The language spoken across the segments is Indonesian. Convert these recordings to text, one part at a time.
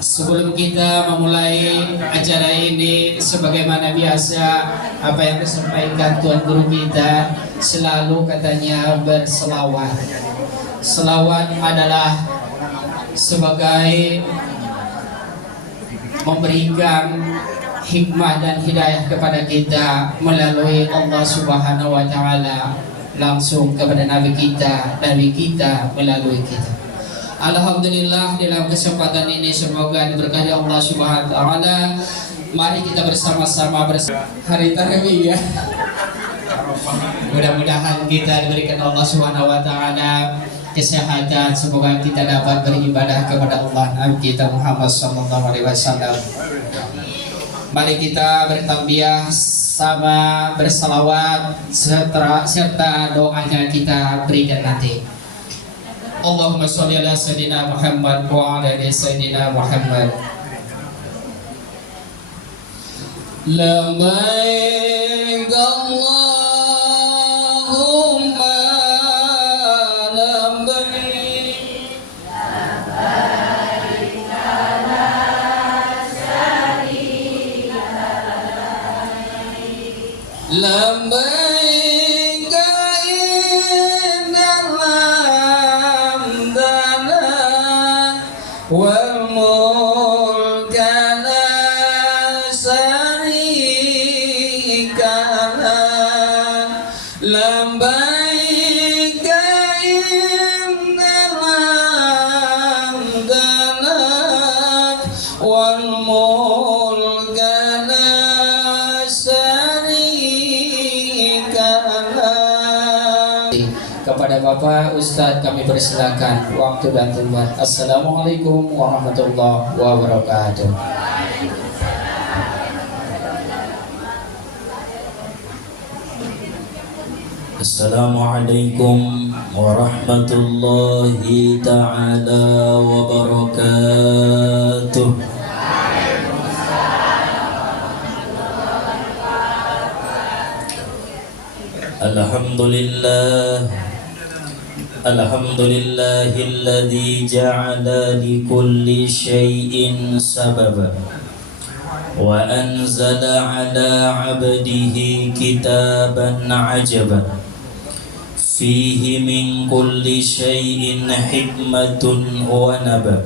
Sebelum kita memulai acara ini, sebagaimana biasa, apa yang disampaikan Tuan Guru kita selalu katanya berselawat. Selawat adalah sebagai memberikan hikmah dan hidayah kepada kita melalui Allah Subhanahu wa Ta'ala, langsung kepada Nabi kita melalui kita. Alhamdulillah, dalam kesempatan ini semoga diberkahi Allah Subhanahu wa Ta'ala. Mari kita bersama-sama hari tarawih ya. Mudah-mudahan kita diberikan Allah Subhanahu wa Ta'ala kesehatan, semoga kita dapat beribadah kepada Allah Nabi kita Muhammad sallallahu alaihi wasallam. Mari kita bertakbir sama bersalawat serta doanya kita berikan nanti. Allahumma sholli ala sayyidina Muhammad wa ala ali sayyidina Muhammad. Labbaik Allahumma labbaik. Labbaik la syarika lak. Labbaik wal mulka la syarika lak. Labbaik innal hamda lak wal mulka la syarika lak. Kepada Bapak Ustadz kami persilakan waktu dan tempat. Assalamualaikum warahmatullahi wabarakatuh. Assalamualaikum warahmatullahi ta'ala wabarakatuh. Alhamdulillah, alhamdulillahilladzi ja'ala likulli syai'in sababa wa anzala ala 'abdihi kitaban 'ajaban fihi min kulli syai'in hikmatun wa naba.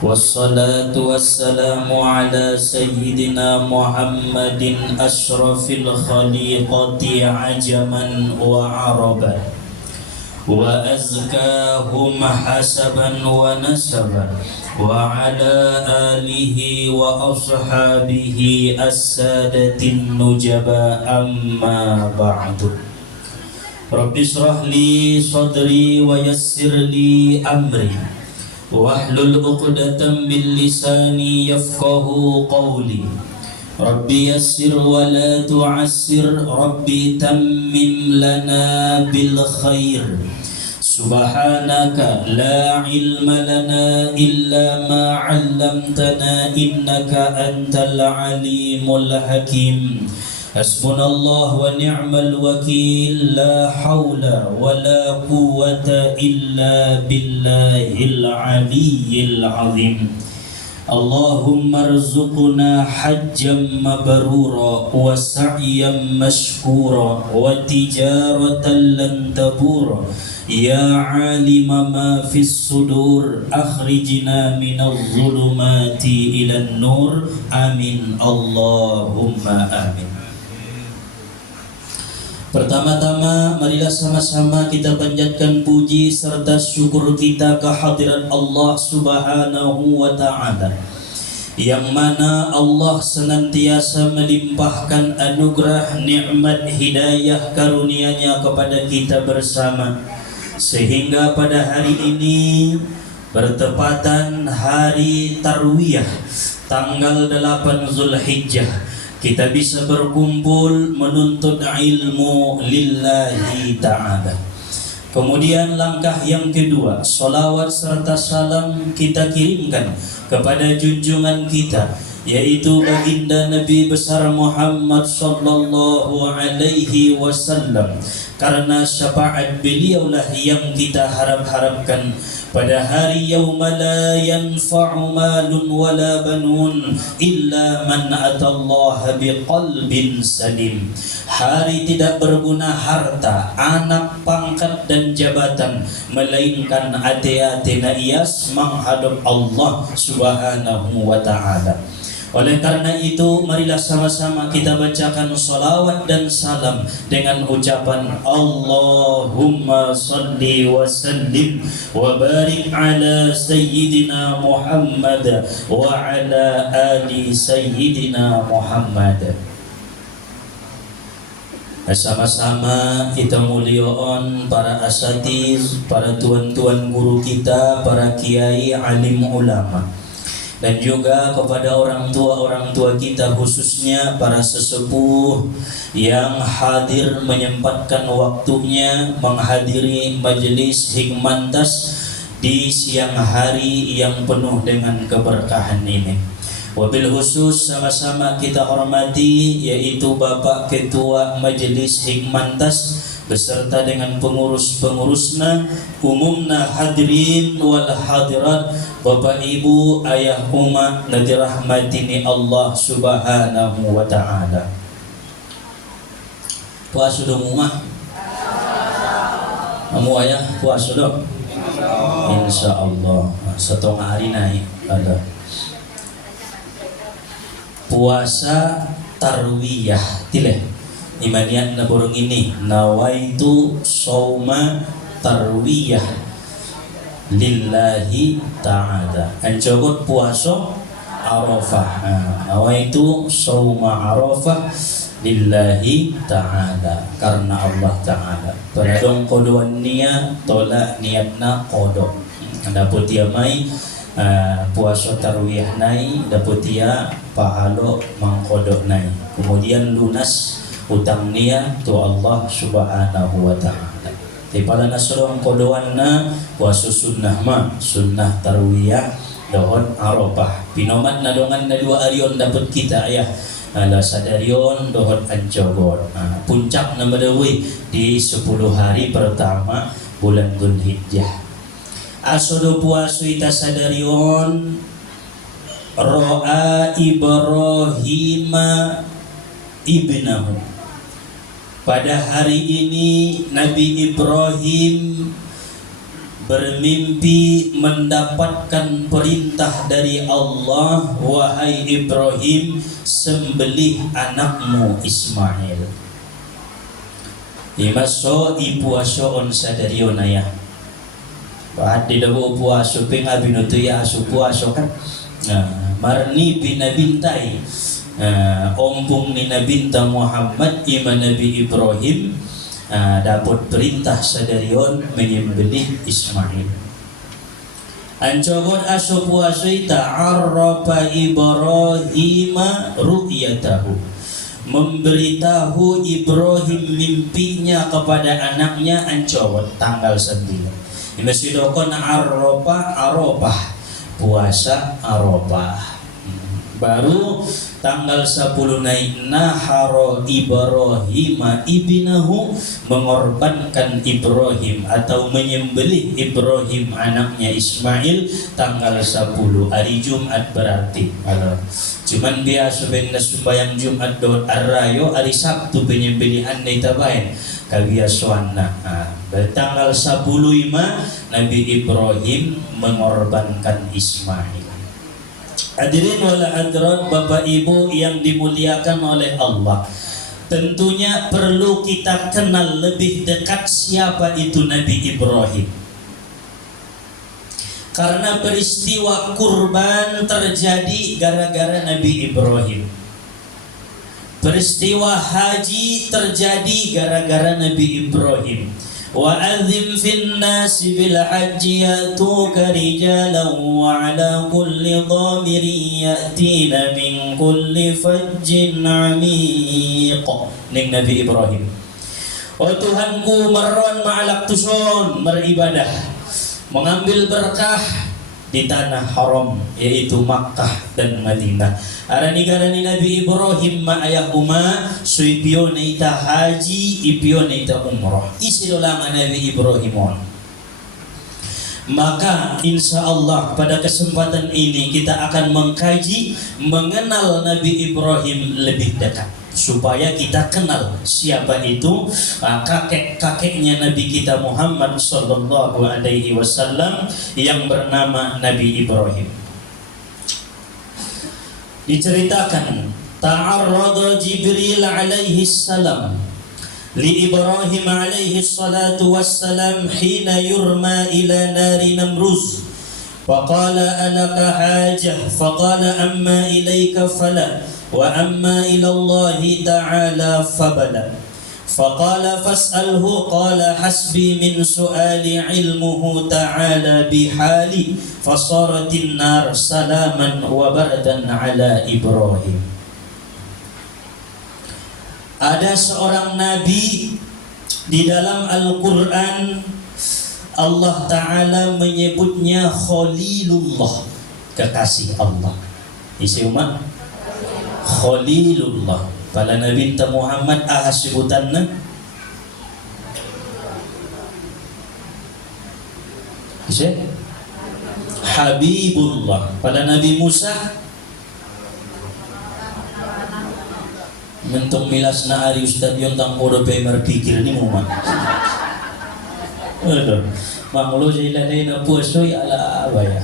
Wassalatu wassalamu ala sayyidina Muhammadin ashrafil khaliqati ajaman wa araban wa azkahum hasaban wa nasaban wa ala alihi wa ashabihi as-sadatin nujaba amma ba'du. Rabbi shrah li sadri wa yassir li amri wahlul 'uqdatam min lisani yafqahu qawli. Rabbi yassir wa la tu'assir, Rabbi tammim lana bil khair. Subhanaka la ilma lana illa ma 'allamtana innaka antal alimul hakim. Hasbunallah wa ni'mal wakil, la hawla wa la quwwata illa billahil aliyyil azim. Allahumma arzuqna hajjam mabrura wa sa'yan mashkura wa tijaratan lan tabura. Ya alima ma fis sudur akhrijna minadh dhulumati ilan nur. Amin Allahumma amin. Pertama-tama marilah sama-sama kita panjatkan puji serta syukur kita kehadirat Allah Subhanahu wa Ta'ala, yang mana Allah senantiasa melimpahkan anugerah nikmat hidayah karunia-Nya kepada kita bersama, sehingga pada hari ini bertepatan hari Tarwiyah tanggal 8 Zulhijjah, kita bisa berkumpul menuntut ilmu lillahi ta'ala. Kemudian langkah yang kedua, salawat serta salam kita kirimkan kepada junjungan kita, yaitu baginda Nabi besar Muhammad sallallahu alaihi wasallam, karena syafaat beliaulah yang kita harap-harapkan pada hari yauma la yanfa'u malun wala banun illa man atallaha biqalbin salim. Hari tidak berguna harta, anak, pangkat dan jabatan, melainkan ati-ati na ias menghadap Allah Subhanahu wa taala. Oleh karena itu, marilah sama-sama kita bacakan salawat dan salam dengan ucapan Allahumma salli wa sallim wa barik ala Sayyidina Muhammad wa ala ali Sayyidina Muhammad. Sama-sama kita muliakan para asatiz, para tuan-tuan guru kita, para kiai, alim ulama, dan juga kepada orang tua kita, khususnya para sesepuh yang hadir menyempatkan waktunya menghadiri majelis Hikmantas di siang hari yang penuh dengan keberkahan ini. Wabil khusus sama-sama kita hormati yaitu Bapak Ketua Majelis Hikmantas beserta dengan pengurus-pengurusna, umumna hadirin wal hadirat, Bapak Ibu, ayah umat, na dirahmatini Allah Subhanahu wa taala. Puasa dong umah. Kamu ayah puasa dong. Insyaallah setengah hari naik ada. Puasa tarwiyah tileh imaniat na borong ini nawaitu sauma tarwiyah lillahi ta'ala. Anjogot puasa Arafah. Nawaitu sauma Arafah lillahi ta'ala, karena Allah ta'ala. Peradong kodoan niat tolak niatna kodok. Dapot dia mai puasa tarwiyah nai, dapot dia pahalo mangkodok nai, kemudian lunas utang nia tu Allah Subhanahu wa taala. Di pala nasrong kodoan na puasa sunnah ma sunnah tarwiyah dohon Arafah. Pinomat na dongan na dua arion dapat kita ayah ala sadarion dohon anjogon. Puncak na madawi di 10 hari pertama bulan Dzulhijjah. Asodo puasa ita sadarion ro'a Ibrahim ibnahu. Pada hari ini Nabi Ibrahim bermimpi mendapatkan perintah dari Allah, wahai Ibrahim, sembelih anakmu Ismail. Imaso ipuaso on sadarion ayah. Di dalam puasa pengabinu tu ya asu puasa kan. Marni binabintai ompung ni nabinta Muhammad iman Nabi Ibrahim dapat perintah sadarion menyembelih Ismail. Ancogon asu puasa ta'arrafa Ibrahim ru'yatahu, memberitahu Ibrahim mimpinya kepada anaknya. Ancogon tanggal 9 Imasidokon Arafah, puasa Arafah. Baru tanggal 10 naik naharo Ibrahim ibnahu, mengorbankan Ibrahim atau menyembelih Ibrahim anaknya Ismail tanggal 10 hari Jumat. Berarti cuman biasa benda sembahyang Jumat doon arayo, hari Sabtu penyembelihan na itabain kabiasaan na. Tanggal 10 Nabi Ibrahim mengorbankan Ismail. Hadirin wala hadirat, Bapak Ibu yang dimuliakan oleh Allah, tentunya perlu kita kenal lebih dekat siapa itu Nabi Ibrahim. Karena peristiwa kurban terjadi gara-gara Nabi Ibrahim. Peristiwa haji terjadi gara-gara Nabi Ibrahim. Wa adzim fin nasi bil hajji yatuka rijalan wa ala kulli dhamirin yatina min kulli fajjin amiq. Ning Nabi Ibrahim, oh Tuhanku meron ma'alak tuson beribadah, mengambil berkah di tanah haram yaitu Makkah dan Madinah. Arani-garani Nabi Ibrahim ma ayah uma suipio neita haji ipio neita umrah. Isi dolangan Nabi Ibrahimon. Maka insya Allah pada kesempatan ini kita akan mengkaji mengenal Nabi Ibrahim lebih dekat, supaya kita kenal siapa itu kakek-kakeknya Nabi kita Muhammad sallallahu alaihi wasallam yang bernama Nabi Ibrahim. Diceritakan ta'arrada Jibril alaihi salam li Ibrahim alaihi salatu wassalam hina yurma ila nari Namruz faqala alaka hajah faqala amma ilayka fala wa amma ila Allah ta'ala fabala faqala fas'alhu qala hasbi min su'ali ilmuhu ta'ala bihali fasaratin nar salaman wa bardan ala Ibrahim. Ada seorang nabi di dalam Al-Quran, Allah Ta'ala menyebutnya Khalilullah, kekasih Allah. Isi umat Khalilullah. Pada Nabi Muhammad sebutannya Habibullah. Pada Nabi Musa mentung milas na ari Ustad yung tangkoro pe marpikir ni mo man. Aduh, manglo sa ilalay na pusoy ala abaya.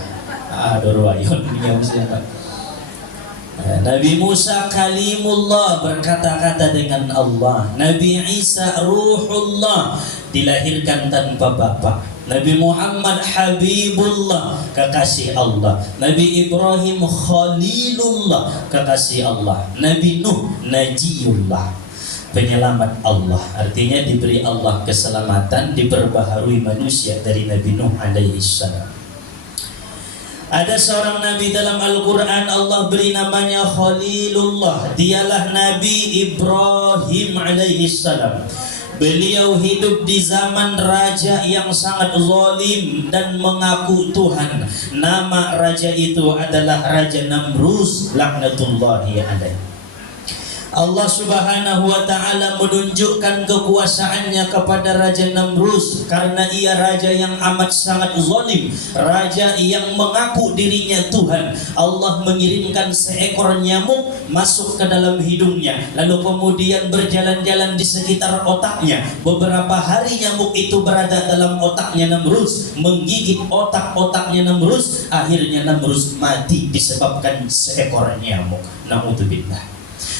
Dorwayon niya siya. Nabi Musa kalimullah, berkata-kata dengan Allah. Nabi Isa ruhullah, dilahirkan tanpa bapa. Nabi Muhammad Habibullah, kekasih Allah. Nabi Ibrahim Khalilullah, kekasih Allah. Nabi Nuh Najiyullah, penyelamat Allah. Artinya diberi Allah keselamatan, diperbaharui manusia dari Nabi Nuh alaihi salam. Ada seorang nabi dalam Al-Quran, Allah beri namanya Khalilullah. Dialah Nabi Ibrahim alaihi salam. Beliau hidup di zaman raja yang sangat zalim dan mengaku Tuhan. Nama raja itu adalah Raja Namruz laknatullahi alaihi. Allah Subhanahu wa ta'ala menunjukkan kekuasaannya kepada Raja Namruz karena ia raja yang amat sangat zalim, raja yang mengaku dirinya Tuhan. Allah mengirimkan seekor nyamuk masuk ke dalam hidungnya, lalu kemudian berjalan-jalan di sekitar otaknya. Beberapa hari nyamuk itu berada dalam otaknya Namruz, menggigit otak-otaknya Namruz. Akhirnya Namruz mati disebabkan seekor nyamuk. Na'udzubillah.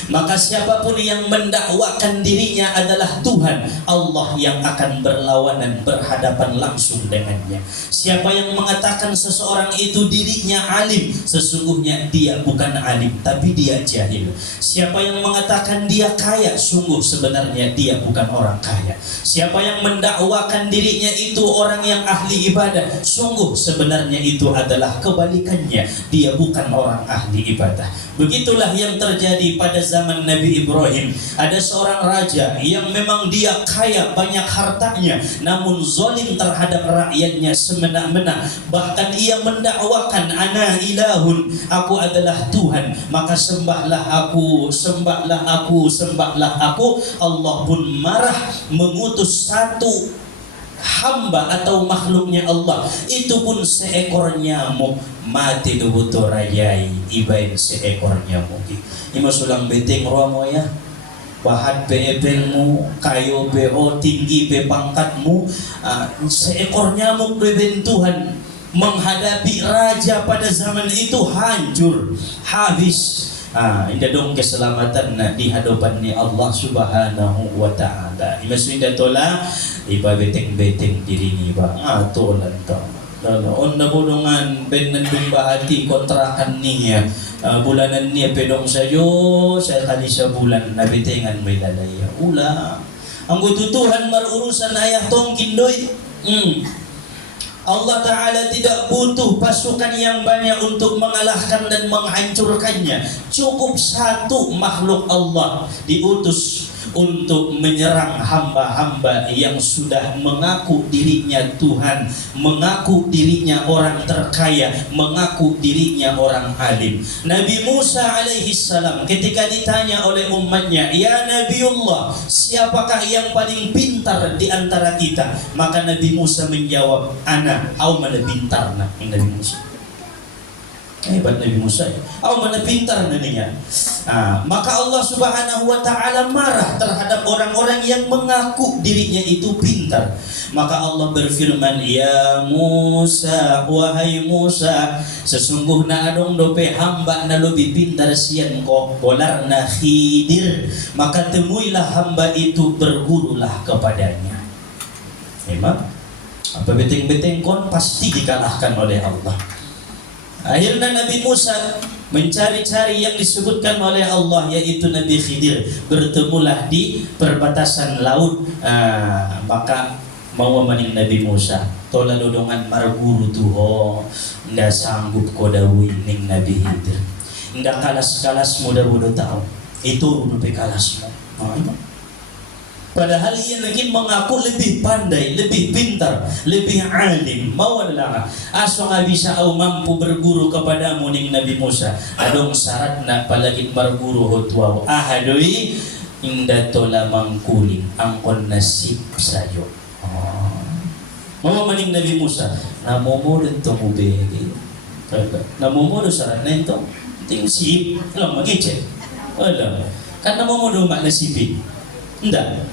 Maka siapapun yang mendakwakan dirinya adalah Tuhan, Allah yang akan berlawanan, berhadapan langsung dengannya. Siapa yang mengatakan seseorang itu dirinya alim, sesungguhnya dia bukan alim, tapi dia jahil. Siapa yang mengatakan dia kaya, sungguh sebenarnya dia bukan orang kaya. Siapa yang mendakwakan dirinya itu orang yang ahli ibadah, sungguh sebenarnya itu adalah kebalikannya, dia bukan orang ahli ibadah. Begitulah yang terjadi pada zaman Nabi Ibrahim. Ada seorang raja yang memang dia kaya, banyak hartanya, namun zalim terhadap rakyatnya semena-mena. Bahkan ia mendakwakan ana ilahun, aku adalah Tuhan, maka sembahlah aku, sembahlah aku, sembahlah aku. Allah pun marah, mengutus satu hamba atau makhluknya Allah, itu pun seekor nyamuk, mati dubuto rajai ibain seekor nyamuk. Ima sulang beteng romo ya, bahat beebengmu, kayo beo tinggi be pangkatmu, seekor nyamuk beben Tuhan menghadapi raja pada zaman itu hancur, habis. Indah dong keselamatan di hadapan ni Allah Subhanahu wa ta'ala. Imasuinda tola iba beteng-beteng diri ni ba tolan to. On na bulungan ben nandung bahati kontrakan niya. Bulanan niya pedong sayo sa kali sa bulan na betengan may lalaya. Ula. Ang gututuhan marurusan ayah tong kindoy. Allah Ta'ala tidak butuh pasukan yang banyak untuk mengalahkan dan menghancurkannya. Cukup satu makhluk Allah diutus untuk menyerang hamba-hamba yang sudah mengaku dirinya Tuhan, mengaku dirinya orang terkaya, mengaku dirinya orang alim. Nabi Musa alaihi salam ketika ditanya oleh umatnya, "Ya Nabiullah, siapakah yang paling pintar di antara kita?" Maka Nabi Musa menjawab, "Ana." Au mana pintarna Nabi Musa. Hebat Nabi Musa ya. Oh, mana pintar nadinya. Maka Allah Subhanahu wa taala marah terhadap orang-orang yang mengaku dirinya itu pintar. Maka Allah berfirman, "Ya Musa, wahai Musa, sesungguhnya adong dope hamba na lebih pintar sian ko bolarna Khidir, maka temuilah hamba itu, bergurulah kepadanya." Memang apa beteng-beteng kon pasti dikalahkan oleh Allah. Akhirnya Nabi Musa mencari-cari yang disebutkan oleh Allah, yaitu Nabi Khidir. Bertemulah di perbatasan laut. Maka mau maning Nabi Musa tola dodongan marguru tuho nda sanggup kodawi ning Nabi Khidir. Nda kalas-kalas muda-muda tahu. Itu rupi kalasmu. Padahal ia lagi mengaku lebih pandai, lebih pintar, lebih alim. Mau adalah aso nga bisa au mampu berguru kepadamu ning Nabi Musa. Adong syarat na palagi berguru hotwaw. Ahadoi inda tola mangkuling angkon nasib sayo. Mau maning Nabi Musa. Namomo dito mo begi. Namomo do syarat na ito. Ting sip. Alam magicet. Alam. Kan namomo do nasibin. Nda.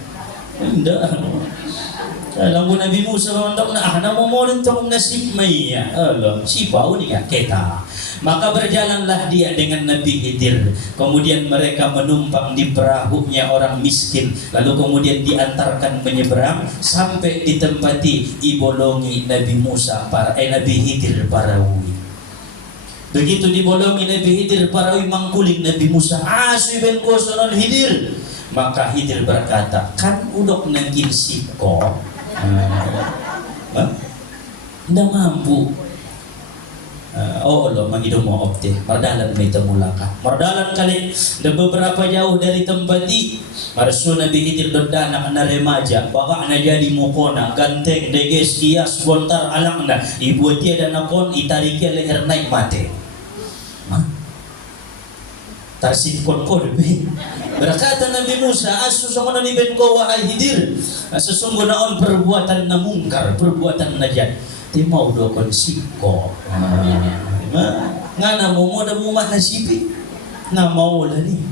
Tidak. Alam ko Nabi Musa mandak na namomorin tong nasib maya. Allah, sipaw ni kita. Maka berjalanlah dia dengan Nabi Khidir. Kemudian mereka menumpang di perahunya orang miskin. Lalu kemudian diantarkan menyeberang sampai ditempati ibolongi Nabi Musa Nabi Khidir parawi. Begitu dibolongi Nabi Khidir parawi mangkuling Nabi Musa. Asiben ko sonon Khidir. Maka Khidir berkata, "Kan udok nangkin siko, nggak mampu." Allah menghidup mau opte, mardalan may temulaka. Mardalan kali, dan beberapa jauh dari tempat ini, Rasul Nabi Khidir dodana na remaja, baka na jadi mukona, ganteng, deges, kias, bontar, alang na, ibu dia dan nakon, itariki leher naik mate. Tarsipkon ko demi. Berkata Nabi Musa, "Asusungguh ni ben ko wahai Khidir, sesungguh naon perbuatan na mungkar, perbuatan na jad. Ti mau do kon siko." Ngana mo da mo nasibi. Na mau lah ni.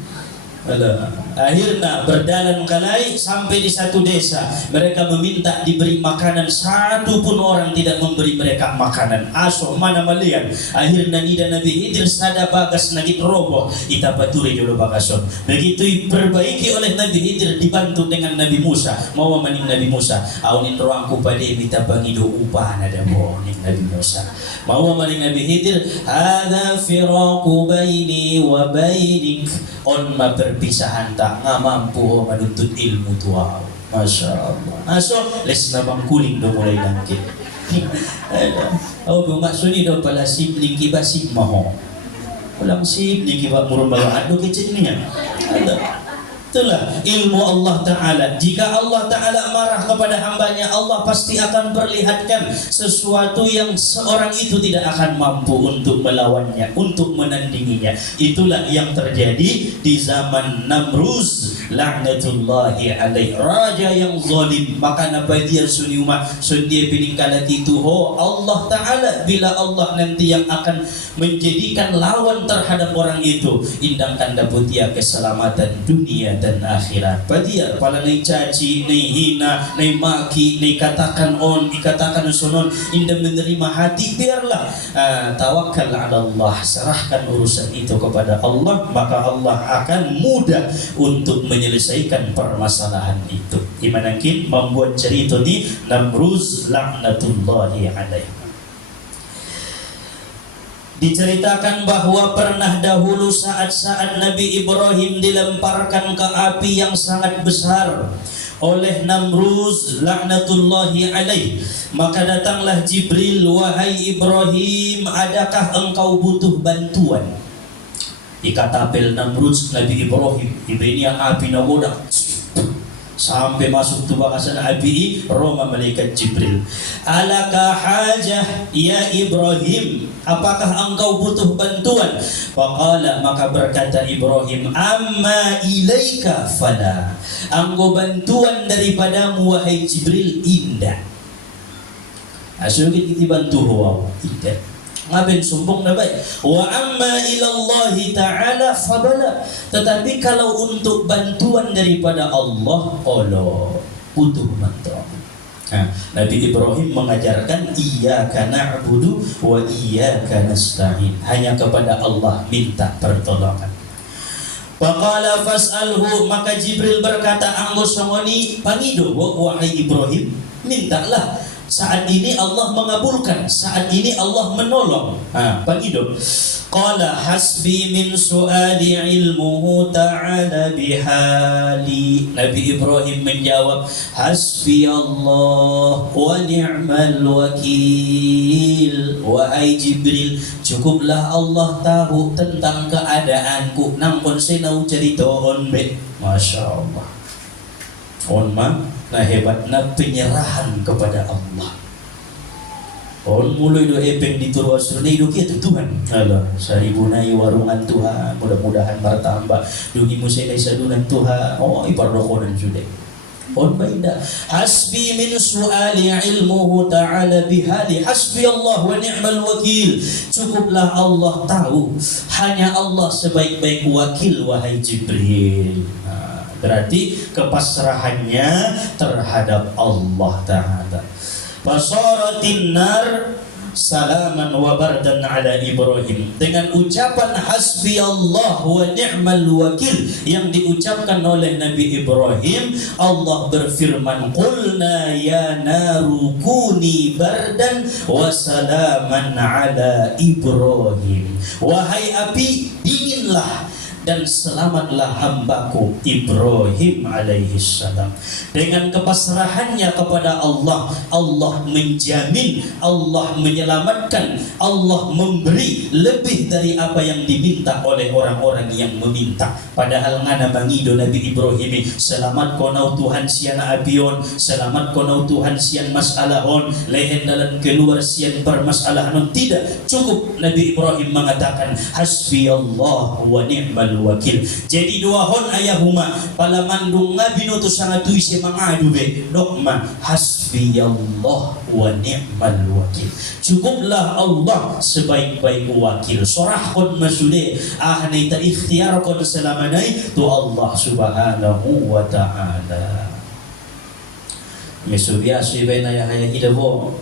Akhirnya berjalan kalai sampai di satu desa. Mereka meminta diberi makanan, satu pun orang tidak memberi mereka makanan. Aso mana malian. Akhirnya nida Nabi Khidir sada bagas nagit robo ita paturi jolo bagason. Begitu diperbaiki oleh Nabi Khidir dibantu dengan Nabi Musa. Mau maning Nabi Musa. Aunin roangku pade mita bangido upah nada bo ning Nabi Musa. Mau maning Nabi Khidir, "Hadza firaqu baini wa bainik." On ma perpisahan tak ngamampu menuntut ilmu tuaw. Masya Allah. Aso les na bangkuling do mulai langkit. Oh maksudnya do pala sip lingki basip maho. Ulang sip lingki ba murun balaan do kecil niya. Itulah ilmu Allah Ta'ala. Jika Allah Ta'ala marah kepada hambanya, Allah pasti akan perlihatkan sesuatu yang seorang itu tidak akan mampu untuk melawannya, untuk menandinginya. Itulah yang terjadi di zaman Namruz laknatullahi alaih, raja yang zalim. Maka nabadia suniuma sundia piningkalat itu Allah Ta'ala, bila Allah nanti yang akan menjadikan lawan terhadap orang itu, indangkan daputia keselamatan dunia dan akhirat. Padia pala nai caci, nai hina, nai maki, nai katakan on, dikatakan sonon, indah menerima hati, biarlah tawakal ala Allah, serahkan urusan itu kepada Allah, maka Allah akan mudah untuk menyelesaikan permasalahan itu. Dimanakin membuat cerita di Namruz laknatullahi alaih. Diceritakan bahwa pernah dahulu saat-saat Nabi Ibrahim dilemparkan ke api yang sangat besar oleh Namruz laknatullahi alaih. Maka datanglah Jibril, "Wahai Ibrahim, adakah engkau butuh bantuan?" Ikatapel Namruz Nabi Ibrahim, ibenya api nagoda sampai masuk tu bakasan Abi Roma malaikat Jibril. Alaka hajah ya Ibrahim, apakah engkau butuh bantuan? Faqala, maka berkata Ibrahim, amma ilaika fala, engkau bantuan daripadamu wahai Jibril indah. Asyik kita bantu wow indah. Ngaben sumpung na baik. Wa amma ilallahi ta'ala fabala. Tetapi kalau untuk bantuan daripada Allah, Allah butuh bantuan. Nabi Ibrahim mengajarkan iyyaka na'budu wa iyyaka nasta'in. Hanya kepada Allah minta pertolongan. Faqala fas'alhu, maka Jibril berkata, anggo songoni pangido wahai Ibrahim, mintalah. Saat ini Allah mengabulkan, saat ini Allah menolong. Pangido. Qala hasbi min su'ali ilmuhu ta'ala bihali. Nabi Ibrahim menjawab, hasbi Allah wa ni'mal wakil. Wahai Jibril, cukuplah Allah tahu tentang keadaanku. Nampun senau ceritoon be. Masya Allah. On nah hebatnya penyerahan kepada Allah. On mulai do epeng di turwas rene do kitu Tuhan. Allah, saribunai warungan Tuhan, mudah-mudahan bertambah. Dugi musai sadunan Tuhan. Oh, ipardokonan sudah. On baida. Hasbi min su'ali ilmuhu ta'ala bihali. Hasbi Allah wa ni'mal wakil. Cukuplah Allah tahu. Hanya Allah sebaik-baik wakil wahai Jibril. Berarti kepasrahannya terhadap Allah Ta'ala. Fasaratin nar salaman wa bardan ala Ibrahim. Dengan ucapan hasbi Allah wa ni'mal wakil yang diucapkan oleh Nabi Ibrahim, Allah berfirman, qulna ya naru kuni bardan wa salaman ala Ibrahim. Wahai api, dinginlah dan selamatlah hambaku Ibrahim alaihissalam. Dengan kepasrahannya kepada Allah, Allah menjamin, Allah menyelamatkan, Allah memberi lebih dari apa yang diminta oleh orang-orang yang meminta. Padahal ngana mangido Nabi Ibrahim, selamat konau Tuhan sian abion, selamat konau Tuhan sian masalahon, lehen dalam keluar sian permasalahan. Tidak cukup Nabi Ibrahim mengatakan hasbi Allah wa ni'mal wakil. Jadi dua hon ayahuma pala mandung ngabino tu sangat tuise mangadu be dokma hasbi Allah wa ni'mal wakil. Cukuplah Allah sebaik-baik wakil. Sorah kon masude ahni ta ikhtiar kon selamanai tu Allah subhanahu wa ta'ala. Mesubiasi baina ya haya idabo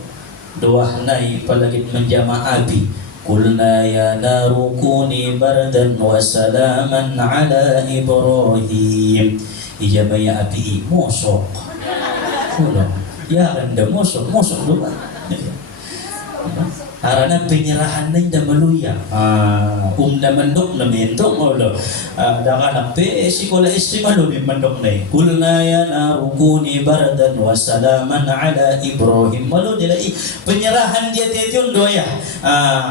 doa nai palagit menjama abi. Qulna ya naru kuni bardan wa salaman ala Ibrahim. Ijabaya api mosok. Ya anda mosok dulu. Karena penyerahan na inda maluya. Da mandok na mentong olo. Dangan pe sikola istri malu bi mandok na. Qulna ya naru kuni bardan wa salaman ala Ibrahim. Malu dilai penyerahan dia tiun doya.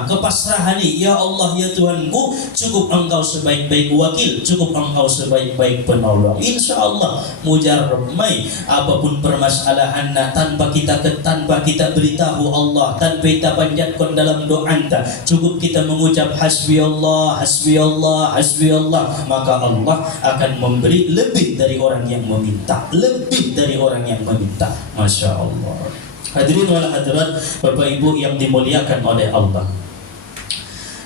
Kepasrahan ni, ya Allah ya Tuhanku, cukup engkau sebaik-baik wakil, cukup engkau sebaik-baik penolong. Insyaallah mujarab mai apapun permasalahan tanpa kita beritahu Allah, tanpa kita panjatkan dalam doa anta, cukup kita mengucap hasbi Allah, hasbi Allah, hasbi Allah, maka Allah akan memberi lebih dari orang yang meminta, lebih dari orang yang meminta. Masya Allah. Hadirin wal hadirat, Bapak Ibu yang dimuliakan oleh Allah.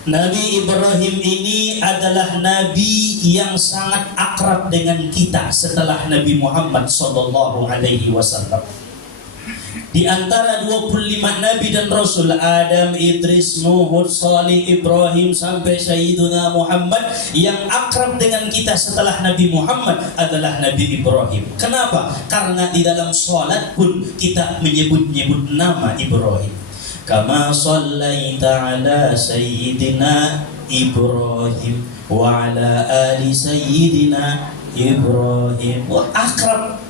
Nabi Ibrahim ini adalah nabi yang sangat akrab dengan kita setelah Nabi Muhammad sallallahu alaihi wasallam. Di antara 25 nabi dan rasul, Adam, Idris, Nuh, Salih, Ibrahim sampai Sayyiduna Muhammad, yang akrab dengan kita setelah Nabi Muhammad adalah Nabi Ibrahim. Kenapa? Karena di dalam salat pun kita menyebut-nyebut nama Ibrahim. Kama sallaita ala Sayyidina Ibrahim wa ala ali Sayyidina Ibrahim. Wah, akrab.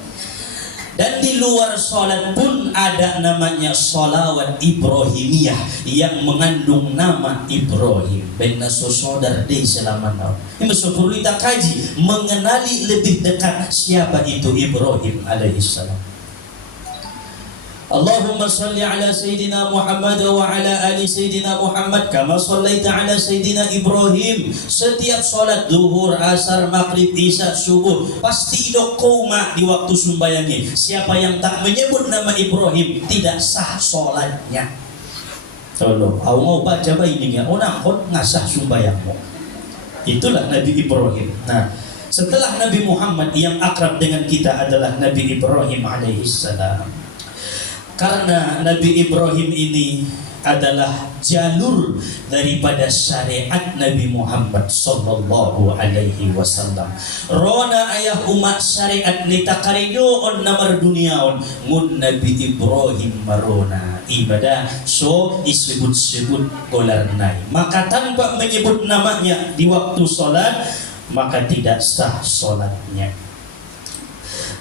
Dan di luar sholat pun ada namanya sholawat Ibrahimiyah yang mengandung nama Ibrahim. Bena sosodar deh selama tahun. Ini perlu kita kaji, mengenali lebih dekat siapa itu Ibrahim alaihissalam. Allahumma salli ala Sayyidina Muhammad wa ala ali Sayyidina Muhammad kama sallaita ala Sayyidina Ibrahim. Setiap sholat duhur, asar, maghrib, isya, subuh pasti idok koma di waktu sumbayangnya. Siapa yang tak menyebut nama Ibrahim tidak sah sholatnya. Tolong, aku mau baca ini ya, orang ngasah sumbayangmu. Itulah Nabi Ibrahim. Nah, setelah Nabi Muhammad yang akrab dengan kita adalah Nabi Ibrahim alaihissalam. Karena Nabi Ibrahim ini adalah jalur daripada syariat Nabi Muhammad sallallahu alaihi wasallam. Rona ayah umat syariat litakariyo on namar duniaon ngun Nabi Ibrahim marona ibadah so disebut-sebut kolarnai. Maka tanpa menyebut namanya di waktu sholat maka tidak sah sholatnya.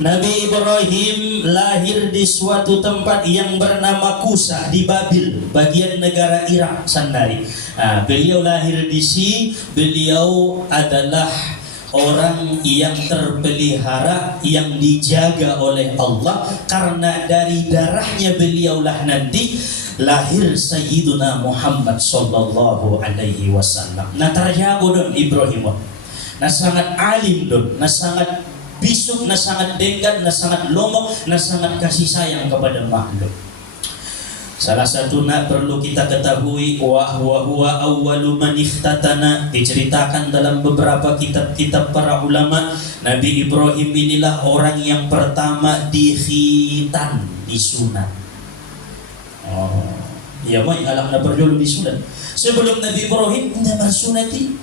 Nabi Ibrahim lahir di suatu tempat yang bernama Kusa di Babil, bagian negara Irak sendiri. Beliau lahir di sini. Beliau adalah orang yang terpelihara, yang dijaga oleh Allah, karena dari darahnya beliaulah nanti lahir Sayyiduna Muhammad sallallahu alaihi wasallam. Nah terjaga don Ibrahim. Nah sangat alim don, nah sangat bisuk, na sangat denggan, na sangat lomok, na sangat kasih sayang kepada makhluk. Salah satu nak perlu kita ketahui wa huwa awwalu man ikhtatana, diceritakan dalam beberapa kitab-kitab para ulama, Nabi Ibrahim inilah orang yang pertama dikhitan, disunat. Oh, ya mau alam na berjulu disunat. Sebelum Nabi Ibrahim tidak bersunati.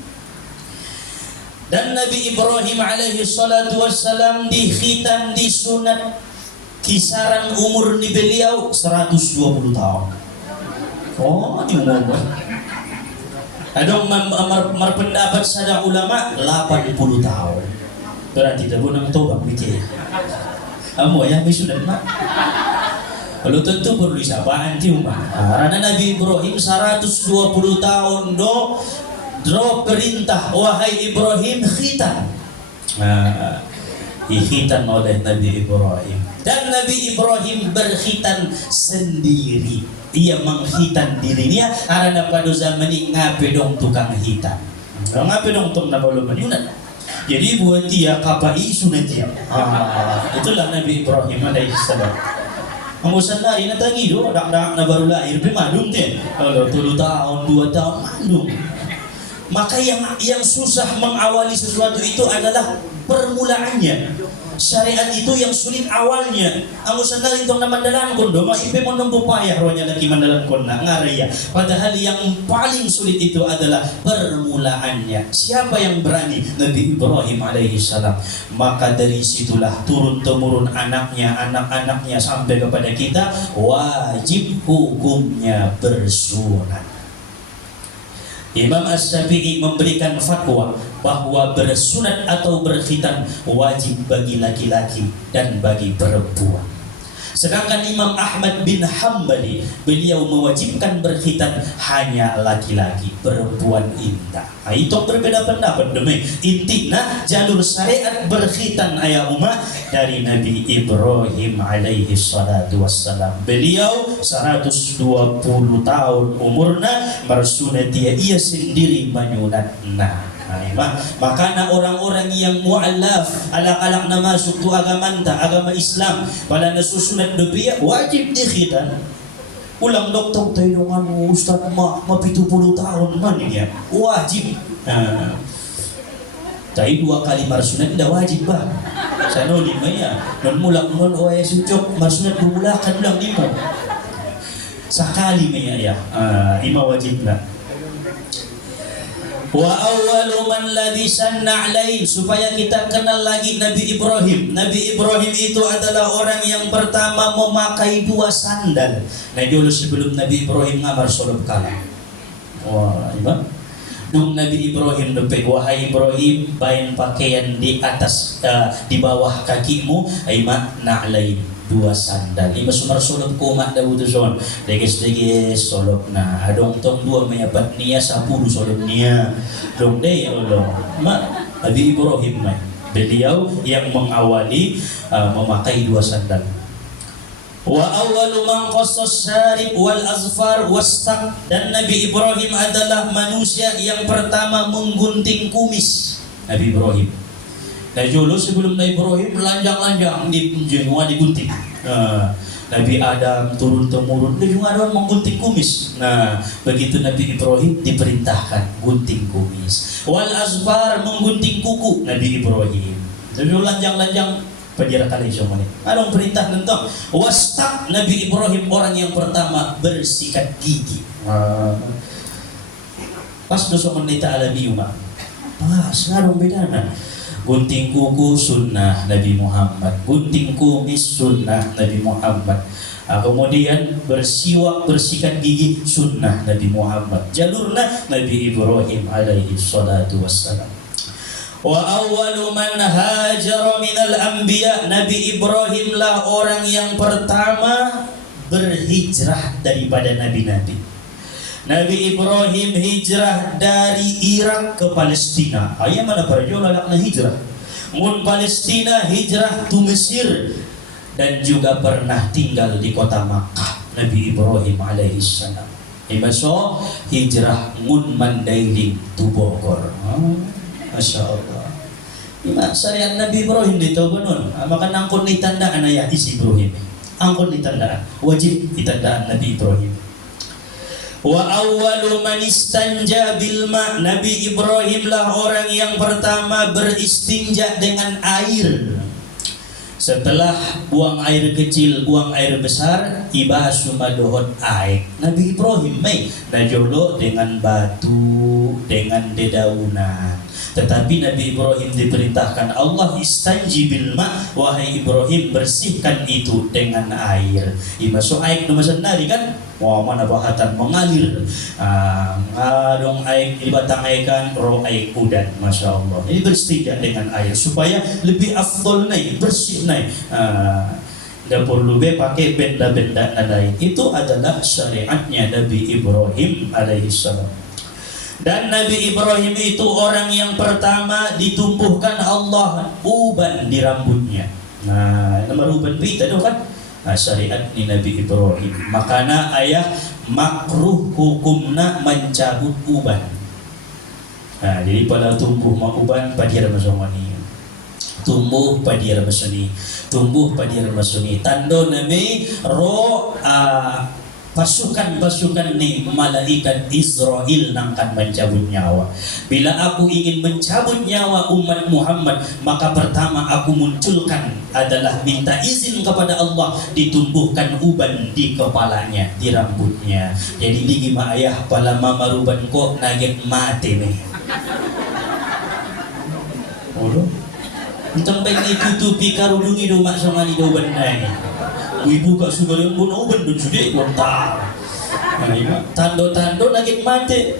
Dan Nabi Ibrahim alaihi salatu wassalam dikhitan, disunat, kisaran umur ni beliau 120 tahun. Oh, ini umur. Adong pendapat sada ulama 80 tahun. Berarti dah bunang tobat mikir. Kamu ya sunat mak. Kalau tentu perlu disapaan cuma. Karena Nabi Ibrahim 120 tahun Dro perintah, wahai Ibrahim khitan. Dikhitan oleh Nabi Ibrahim. Dan Nabi Ibrahim berkhitan sendiri. Ia mengkhitan dirinya karena pada zaman ini ngape dong tukang hitan. Ngape dong tukang nabalu menyunat. Jadi buat dia kapai sunat dia. Itulah Nabi Ibrahim alaihissalam. Mengusan lari na tangi do, dak-dak na baru lahir madung teh. Kalau 3 tahun, 2 tahun madung. Maka yang susah mengawali sesuatu itu adalah permulaannya. Syariat itu yang sulit awalnya. Ang usandal itong namandalan kondo, maipe mo nung bupaya ronya lagi mandalan kondo ngaraya. Padahal yang paling sulit itu adalah permulaannya. Siapa yang berani? Nabi Ibrahim alaihissalam. Maka dari situlah turun temurun anak-anaknya sampai kepada kita, wajib hukumnya bersunat. Imam Asy-Syafi'i memberikan fatwa bahwa bersunat atau berkhitan wajib bagi laki-laki dan bagi perempuan. Sedangkan Imam Ahmad bin Hambali, beliau mewajibkan berkhitan hanya laki-laki, perempuan indah. Nah, itu berbeda pendapat demi intinya jalur syariat berkhitan ayah umat dari Nabi Ibrahim alaihi salatu wassalam. Beliau 120 tahun umurnya, bersunat ia sendiri menyunatna. Makanya orang-orang yang mu'allaf alak-alak na masuk tu agama Islam pada nasusunat dubiya wajib dikhitan. Ulang doktor tayo nga ustad mapitupuluh tahun man ya wajib. Tayo 2 kali marsunat tidak wajib ba? Sa lima ya. Non mulak non o ay sucok marsunat bumulakan lang limo. Sakali maya ya. Ima wajib na. Wa awwalu man labisanna alaih, supaya kita kenal lagi Nabi Ibrahim. Nabi Ibrahim itu adalah orang yang pertama memakai 2 sandal. Nah dulu sebelum Nabi Ibrahim ngabar solop kalah. Wah, iba. Dung Nabi Ibrahim depek, wahai Ibrahim, bain pakaian di atas di bawah kakimu, ay ma na'lain. dua sandal. Ima sumar solop kumat dah butuh son. Deges solop na. Adong tong dua meyapat nia 10 solop nia. Dong deh Allah. Nabi Ibrahim beliau yang mengawali memakai dua sandal. Wa awwalu man qassas syarib wal azfar wastaq, dan Nabi Ibrahim adalah manusia yang pertama menggunting kumis. Nabi Ibrahim. Dari dulu sebelum Nabi Ibrahim lanjang-lanjang digunting. Nabi Adam turun temurun dia juga ada menggunting kumis. Nah, begitu Nabi Ibrahim diperintahkan gunting kumis. Wal azfar menggunting kuku Nabi Ibrahim. Dari dulu lanjang-lanjang penjara kali semuanya. Ada perintah tentang wastaq, Nabi Ibrahim orang yang pertama bersikat gigi. Pas dosa menita alami umat. Pas ngarung bedana. Gunting kuku sunnah Nabi Muhammad, gunting kumis sunnah Nabi Muhammad. Kemudian bersiwak, bersikat gigi sunnah Nabi Muhammad. Jalurna Nabi Ibrahim alaihi salatu wassalam. Wa awwalu man hajara minal anbiya, Nabi Ibrahim lah orang yang pertama berhijrah daripada nabi-nabi. Nabi Ibrahim hijrah dari Irak ke Palestina. Ayah mana para lalakna hijrah. Mun Palestina hijrah ke Mesir, dan juga pernah tinggal di kota Makkah Nabi Ibrahim alaihi salam. Ibaso hijrah mun Mandailing tu Bogor. Masya Allah. Ima syariat Nabi Ibrahim dito ganun. Maka nangkon ditandaan ayah isi Ibrahim. Angkon ditandaan. Wajib ditandaan Nabi Ibrahim. Wa awwalu man istanja bil ma, Nabi Ibrahim lah orang yang pertama beristinja dengan air. Setelah buang air kecil, buang air besar, tiba sumadohot air. Nabi Ibrahim najolo dengan batu, dengan dedaunan. Tetapi Nabi Ibrahim diperintahkan Allah istanji bil ma, wahai Ibrahim bersihkan itu dengan air. Imaso air nama sendiri kan? Wah, mana bahatan mengalir. Ngadong air di batang ikan, roh air udan, masya Allah. Ini berstinja dengan air supaya lebih afdol naik, bersih naik. Tidak perlu pakai benda-benda lain. Itu adalah syariatnya Nabi Ibrahim alaihissalam. Dan Nabi Ibrahim itu orang yang pertama ditumbuhkan Allah uban di rambutnya. Nah, nama uban itu kan? Nah, syariat ni Nabi Ibrahim. Makana ayah makruh hukumna mencabut uban. Nah, jadi pada tumbuh uban pada ramasoni. Tumbuh pada ramasoni. Tumbuh pada ramasoni. Tando Nabi pasukan-pasukan ni malaikat Israel nangkan mencabut nyawa. Bila aku ingin mencabut nyawa umat Muhammad, maka pertama aku munculkan adalah minta izin kepada Allah ditumbuhkan uban di kepalanya, di rambutnya. Jadi lagi ma ayah pala mamaruban ko naget mati nih. Odo. Entang baik ditutupi karudungi do mak sama ni do bandai. Ibu kak sugar yang bunuh uban dun sudah kontar. Tando-tando naging mati.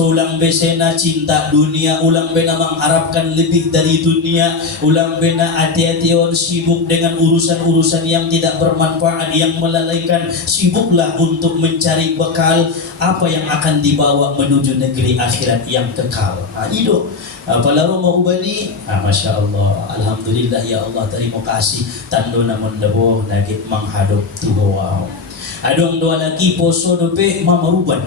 Ulang besena cinta dunia, ulang bena mengharapkan lebih dari dunia, ulang bena hati-hati sibuk dengan urusan-urusan yang tidak bermanfaat, yang melalaikan. Sibuklah untuk mencari bekal apa yang akan dibawa menuju negeri akhirat yang kekal. Itu Apalaro mau ubani, masya Allah, alhamdulillah ya Allah, terima kasih. Tando namun dabo nagit menghadap tuho wow. Adong dua lagi poso dope mamaruban.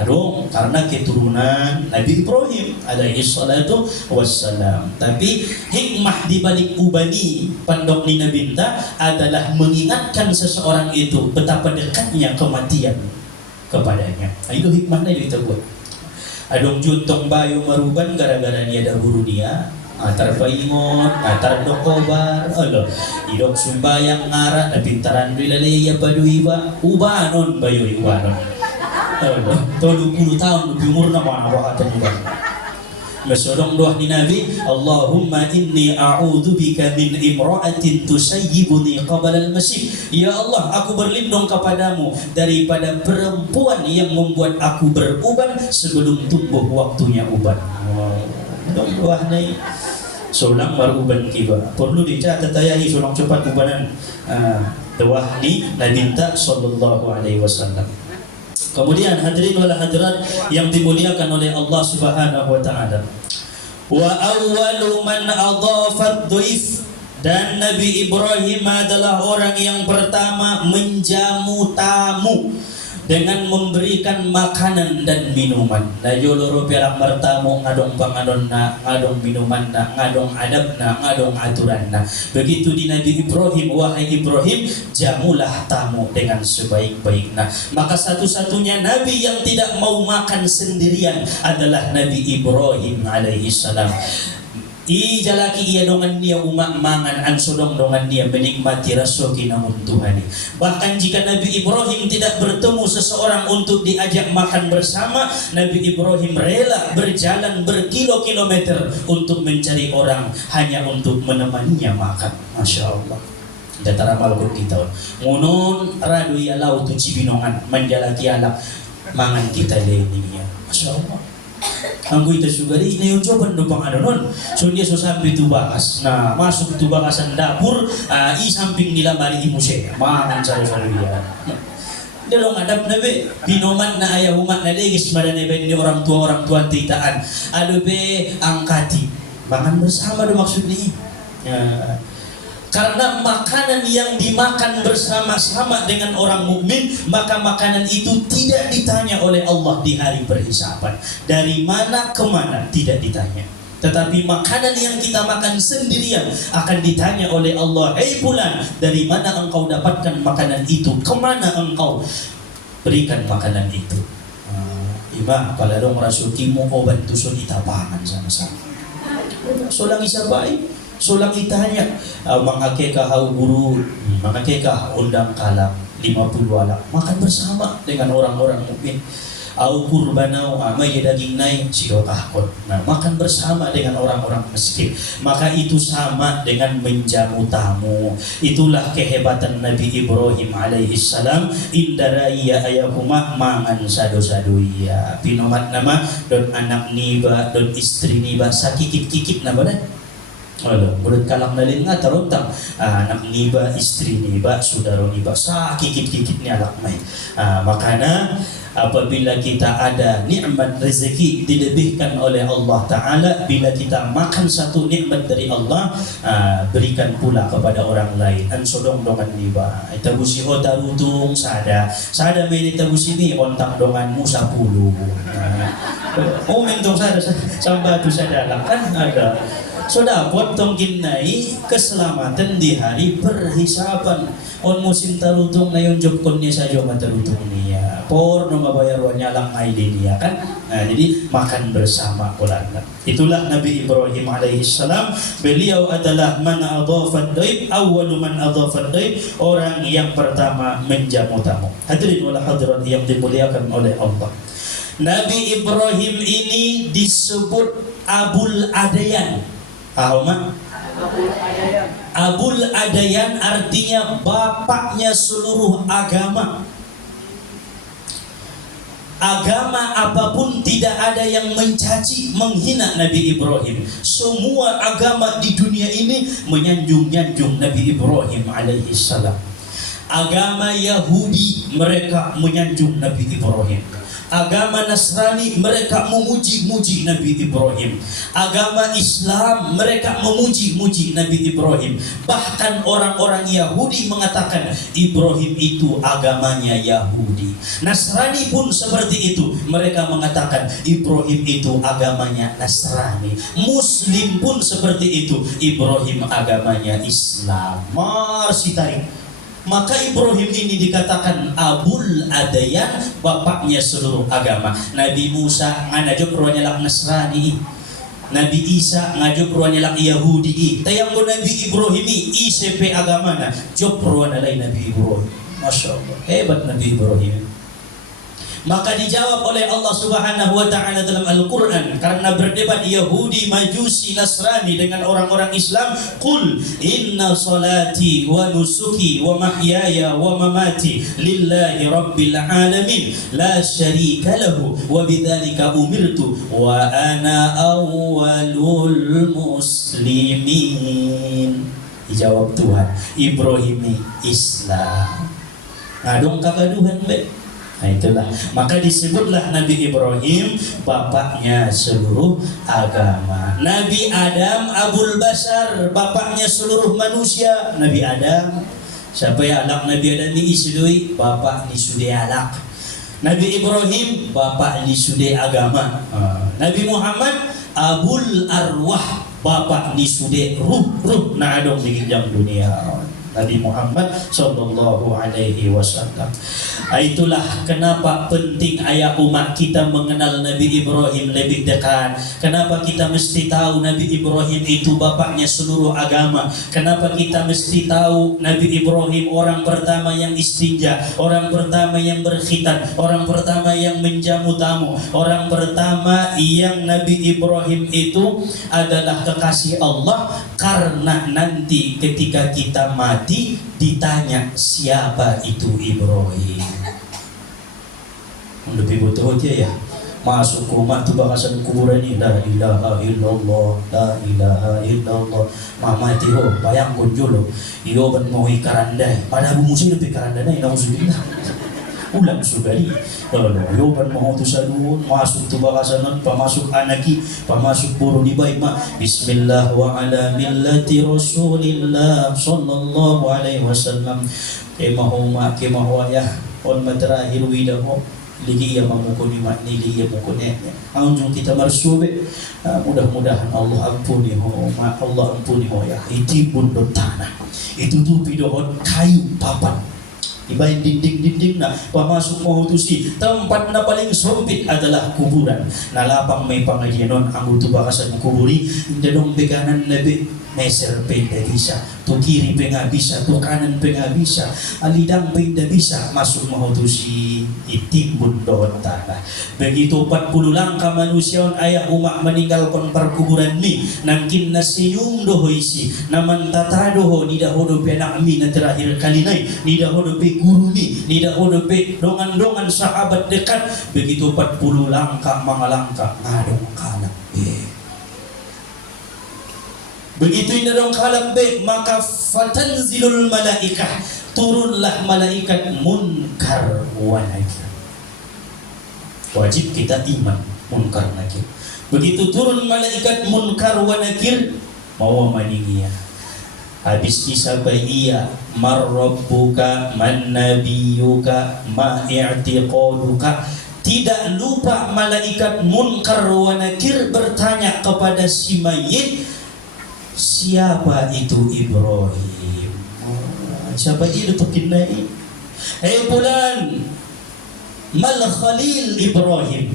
Adong karena keturunan Nabi Ibrahim alaihi salatu wassalam. Tapi hikmah di balik ubani pandok ni Nabi adalah mengingatkan seseorang itu betapa dekatnya kematian kepadanya. Itu hikmahnya itu buat. Adong juntong bayo maruban gara-gara dia ada guru dia. Atar paingon, atar dokobar, alo, idok sumbayang ngara na pintaran dilalaya paduiba, ubanon bayo ubanon. Alo, 30 tahun lebih umur na mana wahatan uban. Masodong doa ni Nabi, Allahumma inni a'udzubika min imra'atin tusayyibuni qabla al-masih. Ya Allah, aku berlindung kepadamu daripada perempuan yang membuat aku beruban sebelum tumbuh waktunya uban. Doa ni Sulang maruban kiba. Perlu dicatat ayahi sulang cepat ubanan dawah ni Nabi sallallahu alaihi wasallam. Kemudian hadirin wal hadirat yang dimuliakan oleh Allah Subhanahu wa taala. Wa awwalu man adhafa dhaif, dan Nabi Ibrahim adalah orang yang pertama menjamu tamu dengan memberikan makanan dan minuman. Na yoloro perak bertamu ngadong pangadon na, ngadong minuman na, ngadong adab na, ngadong aturan na. Begitu di Nabi Ibrahim, wahai Ibrahim, jamulah tamu dengan sebaik-baiknya. Maka satu-satunya Nabi yang tidak mau makan sendirian adalah Nabi Ibrahim alaihi salam. I jalaki ia dongan dia umak mangan ansodong dongan dia menikmati rasoki namun Tuhan. Bahkan jika Nabi Ibrahim tidak bertemu seseorang untuk diajak makan bersama, Nabi Ibrahim rela berjalan berkilo-kilometer untuk mencari orang hanya untuk menemaninya makan. Masya Allah. Datara malukut kita ngunun radu ya lau tu cibinongan menjalaki alak mangan kita leni ya. Masya Allah. Anggo ita sugari ini ucapan do pangadonon. So dia so sampai tu bakas. Nah, masuk tu bakasan dapur, i samping nila bali imuse. Mangan sare-sare dia. Delong adab nabe binoman na ayah umat na legis madane ben ni orang tua titaan. Ado be angkati. Makan bersama do maksudnya. Karena makanan yang dimakan bersama-sama dengan orang mukmin, maka makanan itu tidak ditanya oleh Allah di hari perhisaban. Dari mana ke mana tidak ditanya. Tetapi makanan yang kita makan sendirian akan ditanya oleh Allah. Hei fulan, dari mana engkau dapatkan makanan itu? Kemana engkau berikan makanan itu? Iba, kalau dong rasukimu obat tusun itapangan sama-sama. Solang isa baik. Solang itanya mangakeka hau guru, mangakeka undang kalam 50 alak makan bersama dengan orang-orang mukmin. Au kurbanau amai daging naik sidotahkon. Nah, makan bersama dengan orang-orang miskin. Maka itu sama dengan menjamu tamu. Itulah kehebatan Nabi Ibrahim alaihi salam. Indaraya ayahuma mangan sado-sadoia. Pinomat nama don anak niba don istri niba sakikit-kikit nama dah. Mulut kalak nalin nga tarontang anak niba, istri niba, saudara niba, sakikit-kikit ni alak may. Makanya apabila kita ada nikmat rezeki dilebihkan oleh Allah Ta'ala, bila kita makan satu nikmat dari Allah, berikan pula kepada orang lain. Ansodong dongan niba, itabusi ho tarutung sada may itabusi ni ontang donganmu 10. Mentong sada sambatu sada lang kan ada. So dapat tong ginai keselamatan di hari perhisaban. On musim tarutong na yung job kon niya sa job matarutong niya. Por no mabayar niya lang ay din niya kan. Jadi makan bersama ulama. Itulah Nabi Ibrahim alaihi salam. Beliau adalah man adhafa dhaif, awwalu man adhafa dhaif, orang yang pertama menjamu tamu. Hadirin wal hadirat yang dimuliakan oleh Allah. Nabi Ibrahim ini disebut Abul Adayan. Ahoma Abul Adayan artinya bapaknya seluruh agama. Agama apapun tidak ada yang mencaci, menghina Nabi Ibrahim. Semua agama di dunia ini menyanjung-nyanjung Nabi Ibrahim alaihi salam. Agama Yahudi mereka menyanjung Nabi Ibrahim. Agama Nasrani mereka memuji-muji Nabi Ibrahim. Agama Islam mereka memuji-muji Nabi Ibrahim. Bahkan orang-orang Yahudi mengatakan Ibrahim itu agamanya Yahudi. Nasrani pun seperti itu. Mereka mengatakan Ibrahim itu agamanya Nasrani. Muslim pun seperti itu. Ibrahim agamanya Islam. Mari tarik. Maka Ibrahim ini dikatakan Abul Adayan, bapaknya seluruh agama. Nabi Musa ngajak ruanya lang Nasrani, Nabi Isa ngajak ruanya lang Yahudi. Tayang ko Nabi Ibrahim ICP agama na, jok ruanya lang Nabi Ibrahim. Masya Allah, hebat Nabi Ibrahim. Maka dijawab oleh Allah Subhanahu wa taala dalam Al-Qur'an, karena berdebat Yahudi, Majusi, Nasrani dengan orang-orang Islam, qul inna salati wa nusuki wa mahyaya wa mamati lillahi rabbil alamin la syarika lahu wa bidzalika umirtu wa ana awwalul muslimin. Dijawab Tuhan, Ibrahim Islam. Ngadong kakaduhan baik. Nah itulah, maka disebutlah Nabi Ibrahim bapaknya seluruh agama. Nabi Adam Abul Bashar, bapaknya seluruh manusia. Nabi Adam, siapa yang alak Nabi Adam ni isudui, bapak ni sudai alak. Nabi Ibrahim, bapak ni sudai agama. Nabi Muhammad Abul Arwah, bapak ni sudai ruh na adong di kijang dunia. Nabi Muhammad sallallahu alaihi wasallam. Itulah kenapa penting ayah umat kita mengenal Nabi Ibrahim lebih dekat. Kenapa kita mesti tahu Nabi Ibrahim itu bapaknya seluruh agama. Kenapa kita mesti tahu Nabi Ibrahim orang pertama yang istinja, orang pertama yang berkhitan, orang pertama yang menjamu tamu, orang pertama yang Nabi Ibrahim itu adalah kekasih Allah. Karena nanti ketika kita mati ditanya siapa itu Ibrahim. Lebih butuh dia ya. Masuk rumah tu bakasan kuburan ni, la ilaha illallah, la ilaha illallah. Mama ti ho bayang kunjul iyo ban mau ikarandai. Pada bu musi lebih karandai nauzubillah. Ulang sugari. Yo ban mau tu sadun masuk tu bakasan pamasuk anaki, pamasuk buru di baik ma. Bismillah wa ala millati Rasulillah sallallahu alaihi wasallam. Kemahuma kemahwaya on madrahir widahu. Lagi yang memukuni makni, lagi yang memukuni anjung kita bersube. Mudah-mudahan Allah ampuni Allah ampuni ya. Itu bundut tanah. Itu tuh pidohon kayu papan. Dibain dinding-dinding na pamasuk mau tu si tempat na paling sempit adalah kuburan. Na lapang may pangajianon ang utubakasan kuburi. Indadong beganan lebih meser penda bisa, tu kiri penga bisa, tu kanan penga bisa, alidang penda bisa masuk mau tu si itimbun doon tanah. Begitu 40 langkah manusia ayah umat meninggalkan perkuburan ni nangkin na siyung dohoisi naman tatadoho ni dahodo penak mi na terakhir kali nai ni dahodo pe guru ni dahodo pe dongan-dongan sahabat dekat. Begitu 40 langkah mangalangkah ngadong kalak begitu indah dong kalam be, maka fatanzilul malaikah, turunlah malaikat munkar wa nakir. Wajib kita iman munkar nakir. Begitu turun malaikat munkar wa nakir, mau maningia. Habis disabay iya, mar rabbuka, man nabiyuka, ma i'tiqaduka. Tidak lupa malaikat munkar wa nakir bertanya kepada si mayit, siapa itu Ibrahim? Siapa itu pekinai? Hei bulan, mal Khalil Ibrahim.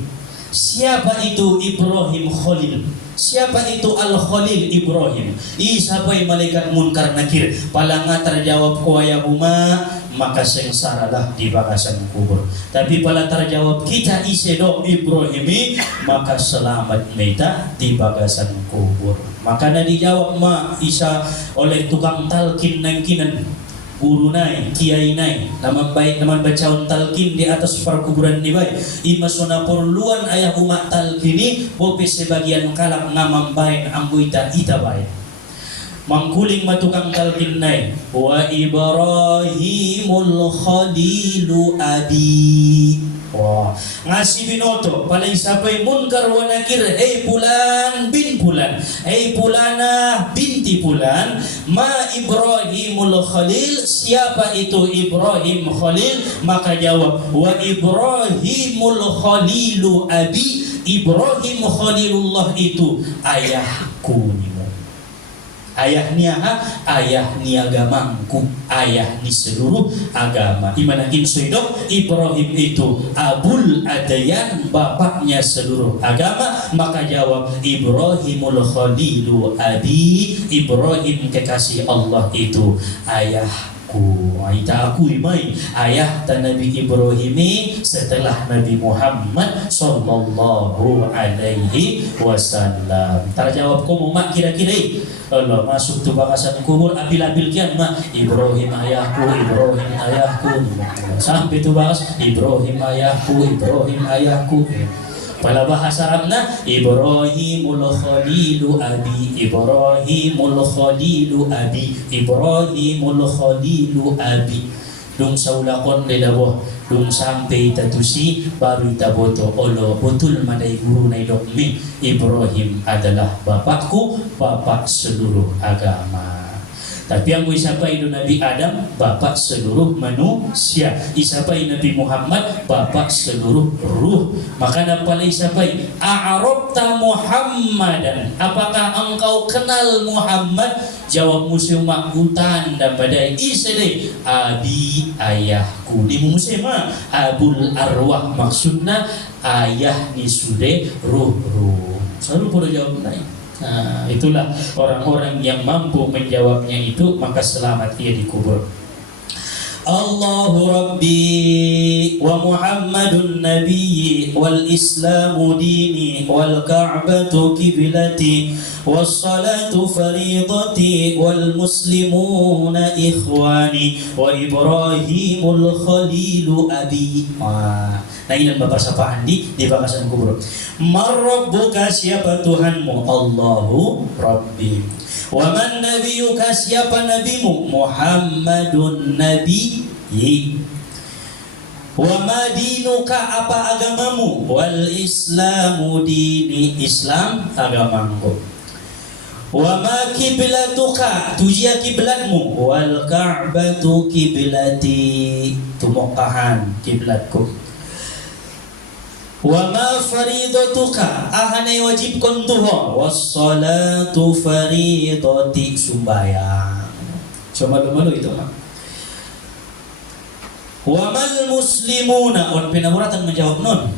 Siapa itu Ibrahim Khalil? Siapa itu Al-Khalil Ibrahim? Isapai malaikat munkar nakir. Palanga terjawab kuaya huma, maka sengsaralah di bakasan kubur. Tapi pala terjawab kita isedo Ibrahimi, maka selamat meta di bakasan kubur. Maka na dijawab ma isa oleh tukang talkin nangkinan, guru nai, kiai nai, naman baik naman bacaun talkin di atas perkuburan ni baik. Imasuna perluan ayah umat talkini, bope sebagian kalak ngamam baik ambuita ita baik. Mangkuling matukang talkin nai, wa Ibrahimul Khalilu abi. Wah, ngasih binoto palay sapay munkar wa nakir. Hei pulan bin pulan, hei pulana binti pulan, ma Ibrahimul Khalil. Siapa itu Ibrahim Khalil? Maka jawab, wa Ibrahimul Khalilu abi. Ibrahim Khalilullah itu ayahku. Ayah ni ayah ni agamangku, ayah ni seluruh agama. Imanakin suidok Ibrahim itu Abul Adayan, bapaknya seluruh agama. Maka jawab Ibrahimul Khalilu abi. Ibrahim kekasih Allah itu ayahku. Ita akui mai ayah ta Nabi Ibrahim setelah Nabi Muhammad sallallahu alaihi wasallam. Terjawab ko mak kira-kira Allah masuk tu bakasan kubur abil-abil kian mak Ibrahim ayahku sampai tu bakas Ibrahim ayahku. Pada bahasa Arabnya Ibrahimul Khalilu Abi dong saulakon ledabo dong sampai tatusi baru taboto olo betul madai guru nai dokmi Ibrahim adalah bapakku, bapak seluruh agama. Tapi yang isapai itu Nabi Adam, bapak seluruh manusia. Isapai Nabi Muhammad, bapak seluruh ruh. Maka napala isapai a'arabta Muhammadan, apakah engkau kenal Muhammad? Jawab musim makutan dan badai isede abi ayahku. Di musim abul arwah maksudnya ayah ni sude ruh. Selalu pada jawab lain. Nah, itulah orang-orang yang mampu menjawabnya itu, maka selamat ia dikubur. Allahu Rabbi wa Muhammadun Nabiyyi wal Islamu dini wal Ka'batu kiblati was salatu faridati wal muslimuna ikhwani wa Ibrahimul Khalilu abi. Nah ini bapak sapaan di bakasan kubur. Marrabbuka, siapa Tuhanmu? Allahu Rabbi. Wa man nabiyuka, siapa nabimu? Muhammadun nabiyyi. Wa ma dinuka, apa agamamu? Wal islamu dini, Islam agamaku. Wa ma kiblatuka, tujia kiblatmu? Wal ka'batu kiblati, tumokahan kiblatku. Wa ma faridatuka, ahane wajib kontuho? Wassalatu faridati, sumbayang. So malu-malu itu mak. Wa mal muslimuna, on penamuratan menjawab non.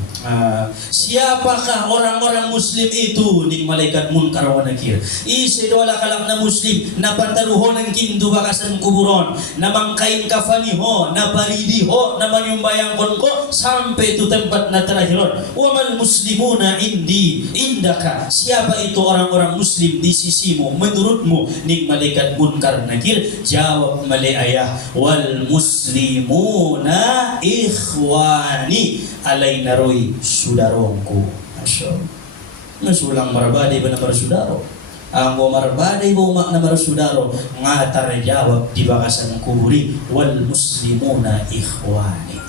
Siapakah orang-orang muslim itu? Ni malaikat munkar wa nakir. Isi dola kalak na muslim na pantaruhon ng kintu bakasan kuburon, na mangkain kafani ho, na paridi ho, na manyumbayang konko sampai itu tempat na terakhir. Wa mal muslimuna indaka, siapa itu orang-orang muslim di sisimu menurutmu? Ni malaikat munkar nakir jawab ayah wal muslimuna ikhwani, alaina roi sudarongku. Masyaallah. Nasulang marbade benar sudaro. Anggo marbade bo makna sudaro ngatar jawab di bakasan kuburi wal muslimuna ikhwani.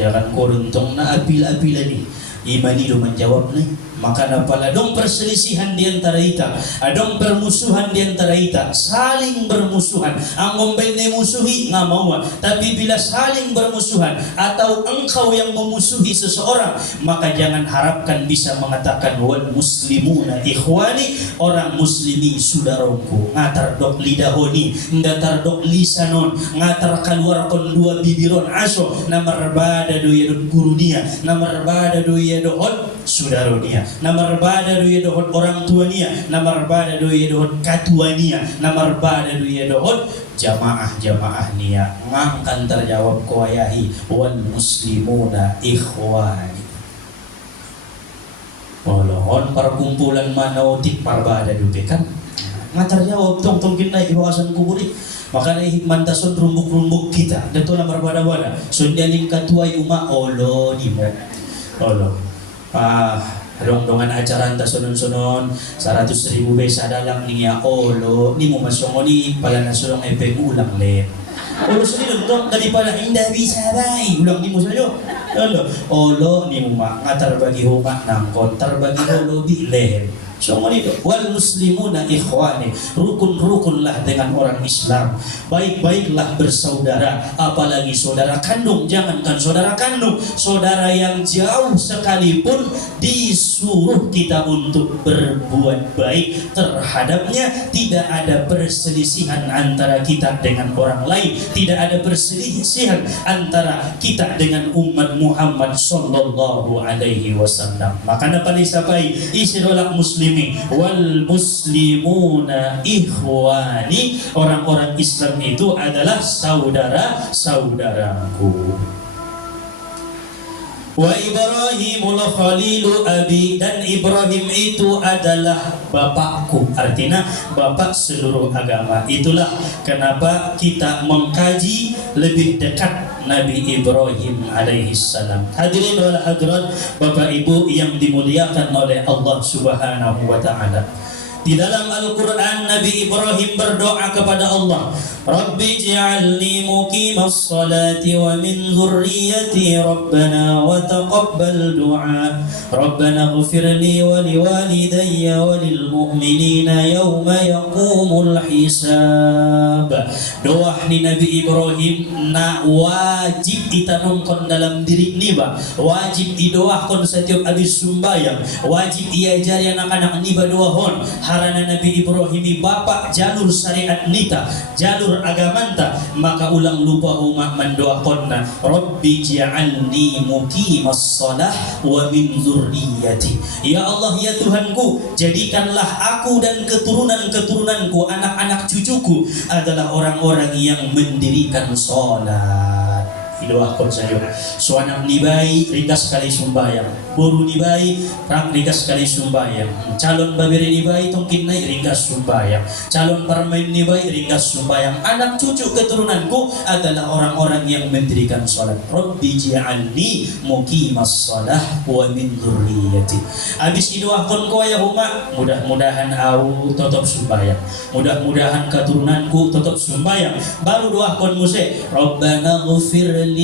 Jangan koruntong na apil-apila ni imani do menjawab ni. Maka napala dong perselisihan di antara kita, adong permusuhan di antara kita, saling bermusuhan. Ang ngombene musuhi ngamawa, tapi bila saling bermusuhan atau engkau yang memusuhi seseorang, maka jangan harapkan bisa mengatakan wal muslimuna ikhwani, orang muslimi saudaraku. Ngatar dok lidahoni, ngatar dok lisanon, ngatar keluar kon dua bibiron aso, namar bada do yedot gurunia, namar bada do yedot saudaranya, namar bada do yedot orang tuanya, namar bada do yedot katuania, namar bada do yedot jamaah nia. Ngangkan terjawab kuayahi wal muslimuna ikhwani. Walohon perkumpulan manautik parbada dubekan ngatar jawab tong kita di kawasan kuburi. Makanya hikman tasun rumbuk-rumbuk kita dan tulang berbada-bada sundaling katuai umat olo dimo olo dong-dongan acara anta sonon-sonon 100.000 besa dalang niya olo ni mo masongoni pala nasulong epeng ulang len olo sunilun dong daripada indah bisa bay ulang ni mo sayo olo ni mo ngatar bagi huma nang kontar bagi olo di len. So itu wal muslimuna ikhwani, rukun-rukunlah dengan orang Islam, baik-baiklah bersaudara, apalagi saudara kandung. Jangankan saudara kandung, saudara yang jauh sekalipun disuruh kita untuk berbuat baik terhadapnya. Tidak ada perselisihan antara kita dengan orang lain, tidak ada perselisihan antara kita dengan umat Muhammad sallallahu alaihi wasallam. Maka napa disapai isidolak muslim muslimi wal muslimuna ikhwani. Orang-orang Islam itu adalah saudara-saudaraku. Wa Ibrahimul Khalilu abi, dan Ibrahim itu adalah bapakku, artinya bapak seluruh agama. Itulah kenapa kita mengkaji lebih dekat Nabi Ibrahim alaihissalam. Hadirin wal hadirat, Bapak Ibu yang dimuliakan oleh Allah Subhanahu wa taala. Di dalam Al-Quran Nabi Ibrahim berdoa kepada Allah, Rabbi ij'alni muqimas salati wa min dhurriyyati Rabbana wa taqabbal du'a Rabbana ighfirli wa liwalidayya wa lil mu'minina yawma yaqumul hisab. Doa ni Nabi Ibrahim na wajib ditanamkan dalam diri niba, wajib didoakan setiap habis sembahyang, wajib diajari anak-anak niba doahon. Harana Nabi Ibrahim bapak jalur syariat nita, jalur agamanta, maka ulang lupa umat mendoakanna, Rabbi ja'alni muqimas shalah wa min dzurriyyati. Ya Allah, ya Tuhanku, jadikanlah aku dan keturunan-keturunanku, anak-anak cucuku adalah orang-orang yang mendirikan salat. Doakan saja. Suanak nibai ringkas sekali sumbayang, buru nibai ringkas sekali sumbayang, calon babiri nibai tongkin naik ringkas sumbayang, calon permain nibai ringkas sumbayang. Anak cucu keturunanku adalah orang-orang yang mendirikan salat. Rabbi ja'alni muqimas shalah wa min dzurriyyati. Habis doakan kau ya umat, mudah-mudahan aku tetap sumbayang, mudah-mudahan keturunanku tetap sumbayang. Baru doakan musik, Rabbana ighfirli,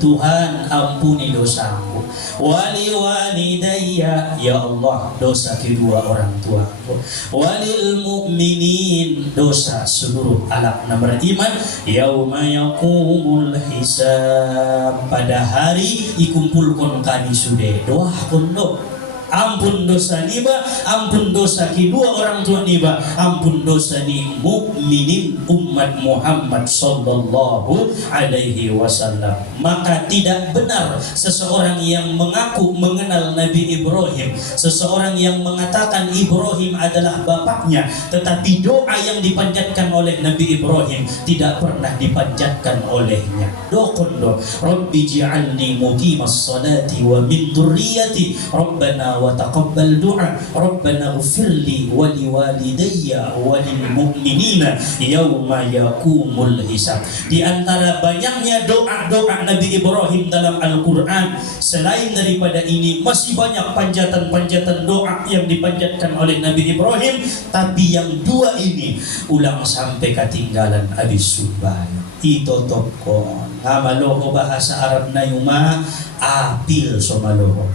Tuhan ampuni dosaku, wali walidayya, ya Allah dosa kedua orang tuaku, walil mu'minin, dosa seluruh anak beriman, yauma yaqumul hisab, pada hari dikumpulkan kami sudah. Doakan do, ampun dosa niba, ampun dosa kedua orang tua niba, ampun dosa ni mukminin umat Muhammad sallallahu alaihi wasallam. Maka tidak benar seseorang yang mengaku mengenal Nabi Ibrahim, seseorang yang mengatakan Ibrahim adalah bapaknya, tetapi doa yang dipanjatkan oleh Nabi Ibrahim tidak pernah dipanjatkan olehnya. Dokon do, Rabbi ja'alni muqimas salati wa min dzurriyyati Rabbana wa taqabbal du'a Rabbana ighfirli wa liwalidayya wa lil mu'minina yauma yaqumul hisab. Di antara banyaknya doa-doa Nabi Ibrahim dalam Al-Quran, selain daripada ini masih banyak panjatan-panjatan doa yang dipanjatkan oleh Nabi Ibrahim, tapi yang dua ini ulang sampai ketinggalan habis sembahyang. Ito tokon amaloho bahasa Arab na yuma apil somaloho.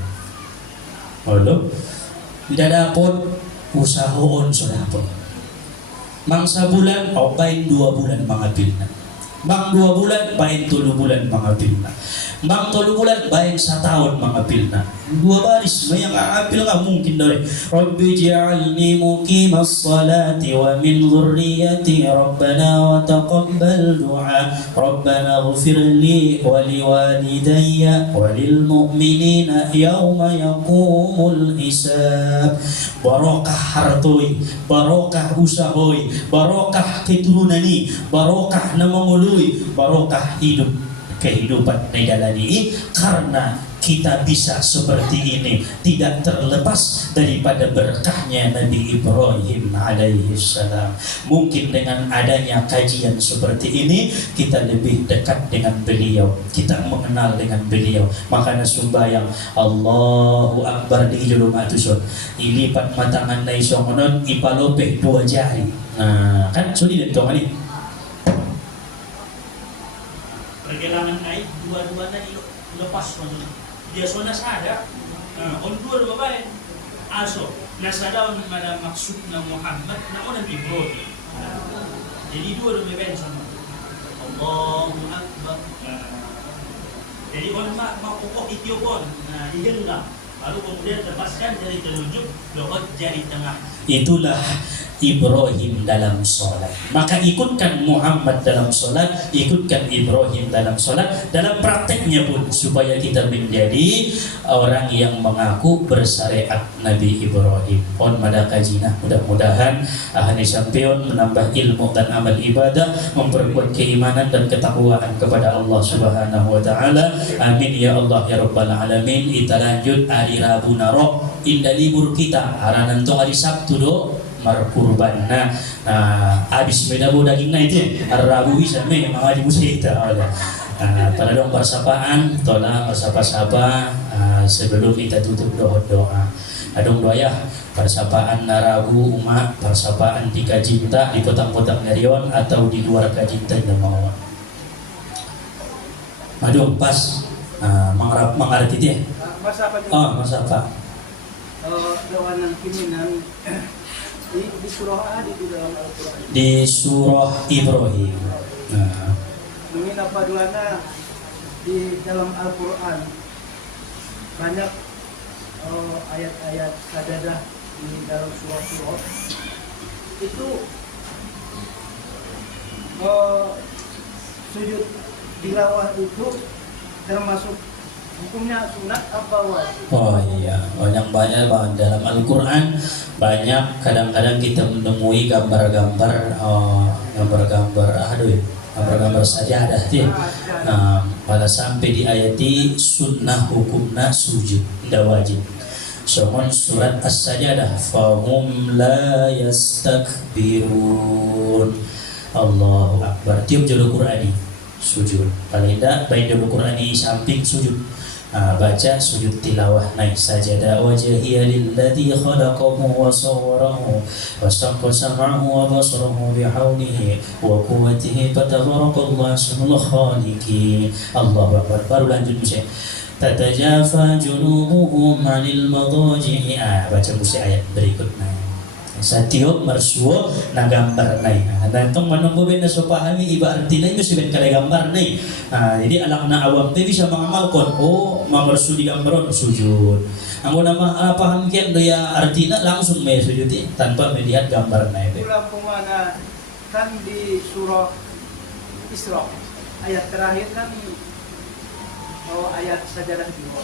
Halo, tidak dapat usahaon so dapat. Mangsa bulan, pain 2 bulan mangapilna. Mang 2 bulan, pain 3 bulan mangapilna. Mang 3 bulan, pain 1 tahun mangapilna. 2 baris, may angapil nga mungkin dari. Rabbi ja'alni muqimas salati wa min dzurriyyati Rabbana wa taqabbal du'a Rabbana ighfirli wa liwalidayya wa lil mu'minina yawma yaqumul hisab. Barokah hartoi, barokah usahoi, barokah keturunani, barokah namangului, barokah hidup kehidupan nedalani, karena kita bisa seperti ini tidak terlepas daripada berkahnya Nabi Ibrahim alaihissalam. Mungkin dengan adanya kajian seperti ini kita lebih dekat dengan beliau, kita mengenal dengan beliau. Makanya sumbayang Allahu Akbar di julung atusun, ilipat matangan na isong onon, ipalopeh 2 jari. Nah, kan sulit itu ini. Pergelangan naik dua-duanya dilepas maksudnya. Dia sudah sadar, on dua babae, aso nasadaw pada maksudnya Muhammad, na orang Ibrahim. Jadi 2 babae sama. Allahu Akbar. Jadi orang makukok itiopon, nah dihendak. Lalu kemudian lepaskan jari telunjuk, lokot jari tengah. Itulah Ibrahim dalam sholat. Maka ikutkan Muhammad dalam sholat, ikutkan Ibrahim dalam sholat. Dalam prakteknya pun supaya kita menjadi orang yang mengaku bersyariat Nabi Ibrahim. On mada kajina, mudah-mudahan ahli sampeon menambah ilmu dan amal ibadah, memperkuat keimanan dan ketakwaan kepada Allah Subhanahu wa taala. Amin ya Allah ya rabbal alamin. Kita lanjut hari Rabu naro indah libur kita. Aranan tong hari Sabtu do markurban. Nah, habis medabu daging na itu. Rabu bisa me mga di musita. Pada dong persapaan, tola persapa-sapa sebelum kita tutup doa. Adong doa persapaan naragu umat, persapaan di Kajinta, di potang-potang ngerion atau di luar Kajinta yang mau. Madung pas mengarap itu ya. Masa apa? Doa ng kiminan di surah di dalam Al-Quran. Di surah Ibrahim. Mungkin apa duana di dalam Al-Quran banyak ayat-ayat sajadah di dalam surah-surah itu sujud tilawah itu termasuk hukumnya sunat apa wajib? Oh iya, banyak dalam Al-Quran banyak kadang-kadang kita menemui gambar-gambar gambar-gambar sajadah sih. Pada sampai di ayati sunnah hukumna sujud tidak wajib. Soalnya surat As-Sajadah fahum la yastakbirun. Allahu Akbar. Tiap jalur Qurani sujud. Paling tidak baik jalur Qurani samping sujud. Baca sujud tilawah naik sajadah wajhiya lilladzi khalaqahu wa sawwarahu wa saqqa sam'ahu wa basarahu bihaulihi wa quwwatihi fatabarakallahu ahsanul khaliqin. Allahu Akbar. Baru lanjut musik. Tatajafa junubuhum 'anil madaji'i. Baca musik ayat berikutnya. Satiop marsuo na gambar nai. Dantong manunggo ben na so pahami iba arti nai mesti ben kala gambar nai. Jadi alang na awam teh bisa mangamalkon. Oh, mamarsu di gambaron sujud. Anggo nama paham kian daya artina langsung me sujud tanpa melihat gambar nai. Ulang pemana kan di surah Isra ayat terakhir kan ayat sajadah dua.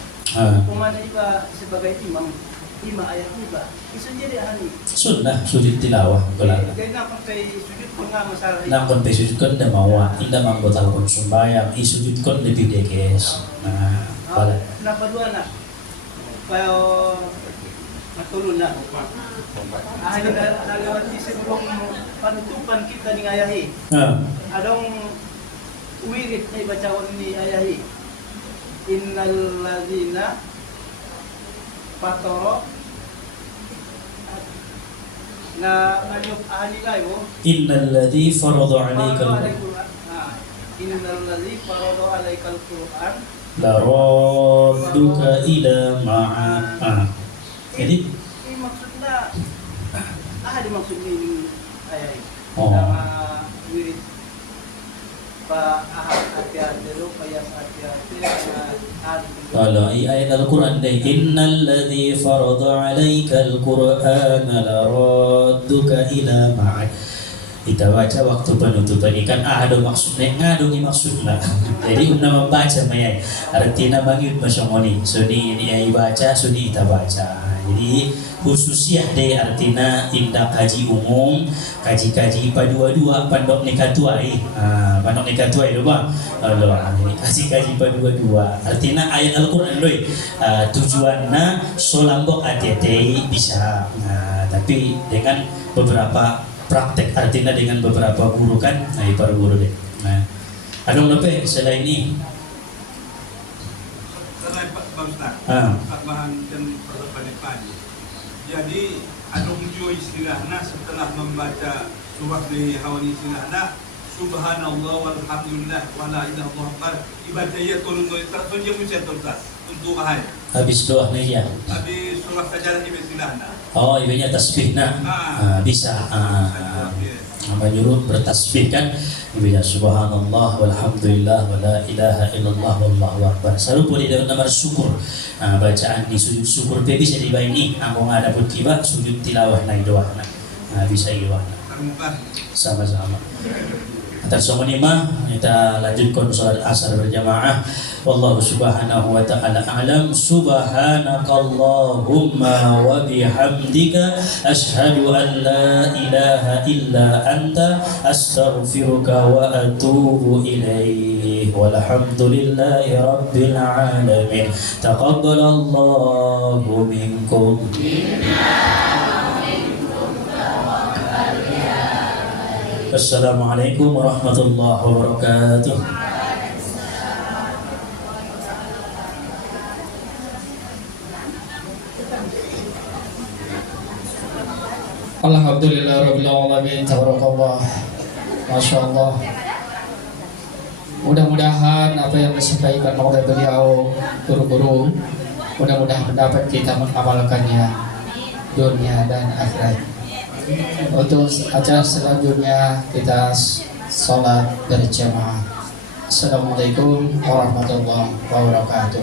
Pemana iba sebagai imam ayat iba bisa jadi ahli sunnah sujud tilawah kelana. Jadi nak pakai sujud pun nggak masalah. Nak kon sujud kon dah mawa, indah manggotal kon sumbayang, sujud kon lebih dekes. Pala. Kenapa dua nak? Payo matulun na. Ahli nalawati sebelum penutupan kita ni ayahi. Adong wirid ay bacaan ni ayahi. Innal ladzina patoro na ngayop ahli layo. Innal ladzi farada 'alaikal Innal ladzi farada 'alaikal Qur'an la radduka ila ma'ad. Jadi ini maksudnya ahli maksud ini ayat. Wirid pa hati-hati dulu kayak hati-hati kalau ayat Al-Quran deh innal ladzi farada 'alaikal Qur'ana la radduka ila ma'ad. Kita baca waktu penutupan ikan ada maksudnya ngadungi maksudnya. Jadi una membaca mayai artinya bangyut masyongoni suni ini ai baca suni kita baca. Jadi khususnya deh artinya tindak kaji umum, kaji-kaji padua-dua pandok nikatuai. Pandok nikatuai itu bang. Jadi kaji-kaji padua-dua. Artinya ayat Al-Quran doi tujuannya solambok ATT bisa. Tapi dengan beberapa praktek artinya dengan beberapa guru kan, para guru deh. Ada apa selain ini? Selain Pak Ustaz, bahan dan pagi. Jadi adung jo istilahna setelah membaca surah di hawani istilahna subhanallah walhamdulillah wala ilaha illallah ibadah ya tolong tersunjuk bisa tuntas untuk ahai. Habis doa nih ya. Habis surah sajadah ini istilahna. Oh, ibanya tasbih nah. Bisa. Menyuruh bertasbih kan. Ibanya subhanallah walhamdulillah wala ilaha illallah wallahu akbar. Selalu boleh dengan nomor syukur. Bacaan di sujud syukur bisa dibaini. Anggo ada pun tiba sujud tilawah naik doa. Nah, bisa gimana? Termuka. Sama-sama. Atas semua mah kita lanjutkan salat asar berjamaah. Wallahu subhanahu wa ta'ala a'lam. Subhanakallahumma wa bihamdika asyhadu an la ilaha illa anta astaghfiruka wa atubu ilaih. Walhamdulillahi rabbil alamin. Taqabbalallahu minkum. Assalamualaikum warahmatullahi wabarakatuh. Alhamdulillah rabbil alamin, tabarakallah. Masya Allah. Mudah-mudahan apa yang disampaikan oleh beliau guru-guru, mudah-mudahan dapat kita mengamalkannya dunia dan akhirat. Untuk acara selanjutnya kita sholat berjamaah. Assalamualaikum warahmatullahi wabarakatuh.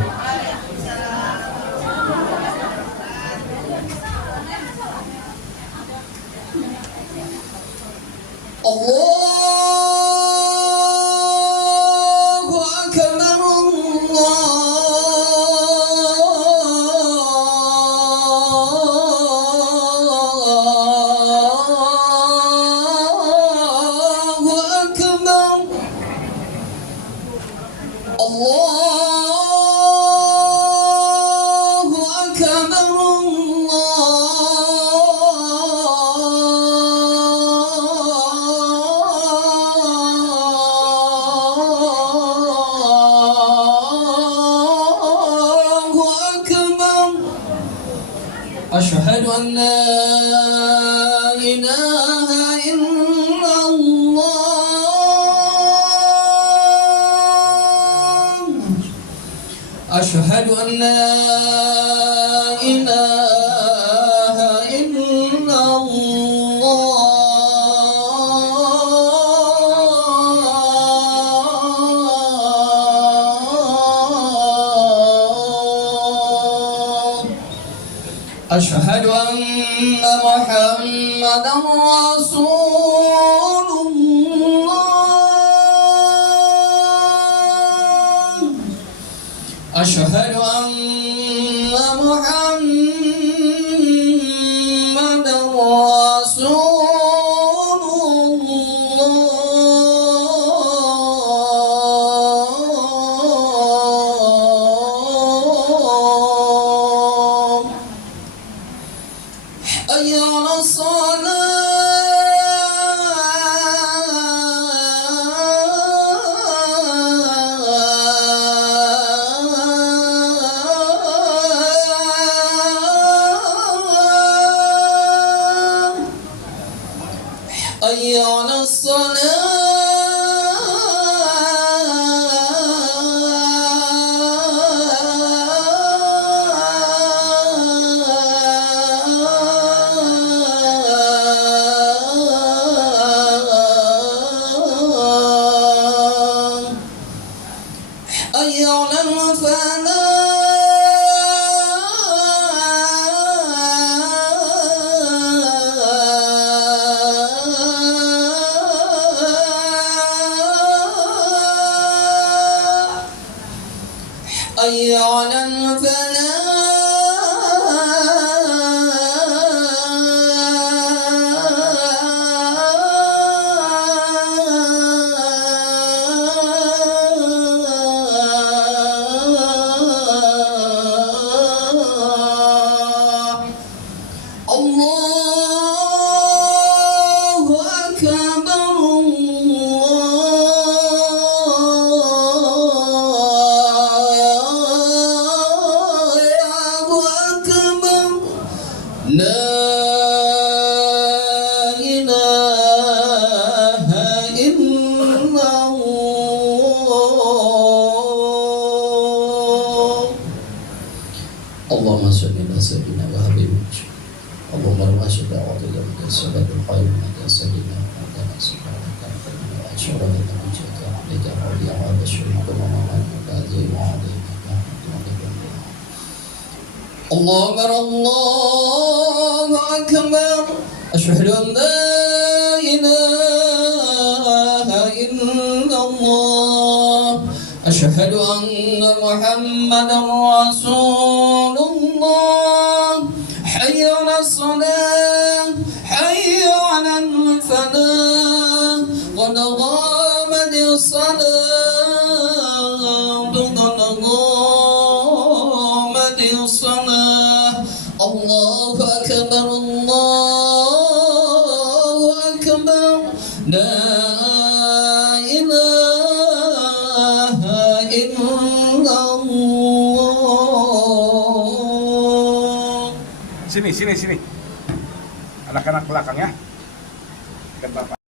Allahu akbar, أشهد أن لا إله إلا الله أشهد أن لا إله إلا الله أشهد أن محمدا رسول الله أشهد أن محمدا رسول الله حي على الصلاة حي على الصلاة حي على الفلاح حي على الفلاح الله أكبر الله أكبر لا إله إلا الله اللهم صل على سيدنا وحبيبنا اللهم ارحم دعوتك وكسبت الخير من سيدنا ومولانا سبحانك واشهد ان لا اله الا انت عليك وعلى شريك ومن هذه وعليك الله أكبر الله أكبر أشهد أن لا إله إلا الله أشهد أن محمدا رسول الله حي على الصلاة حي على الفلاح قد قامت الصلاة قد قامت الصلاة الله أكبر الله أكبر لا إله إلا الله. Sini. Anak-anak belakang ya. Dekat Bapak.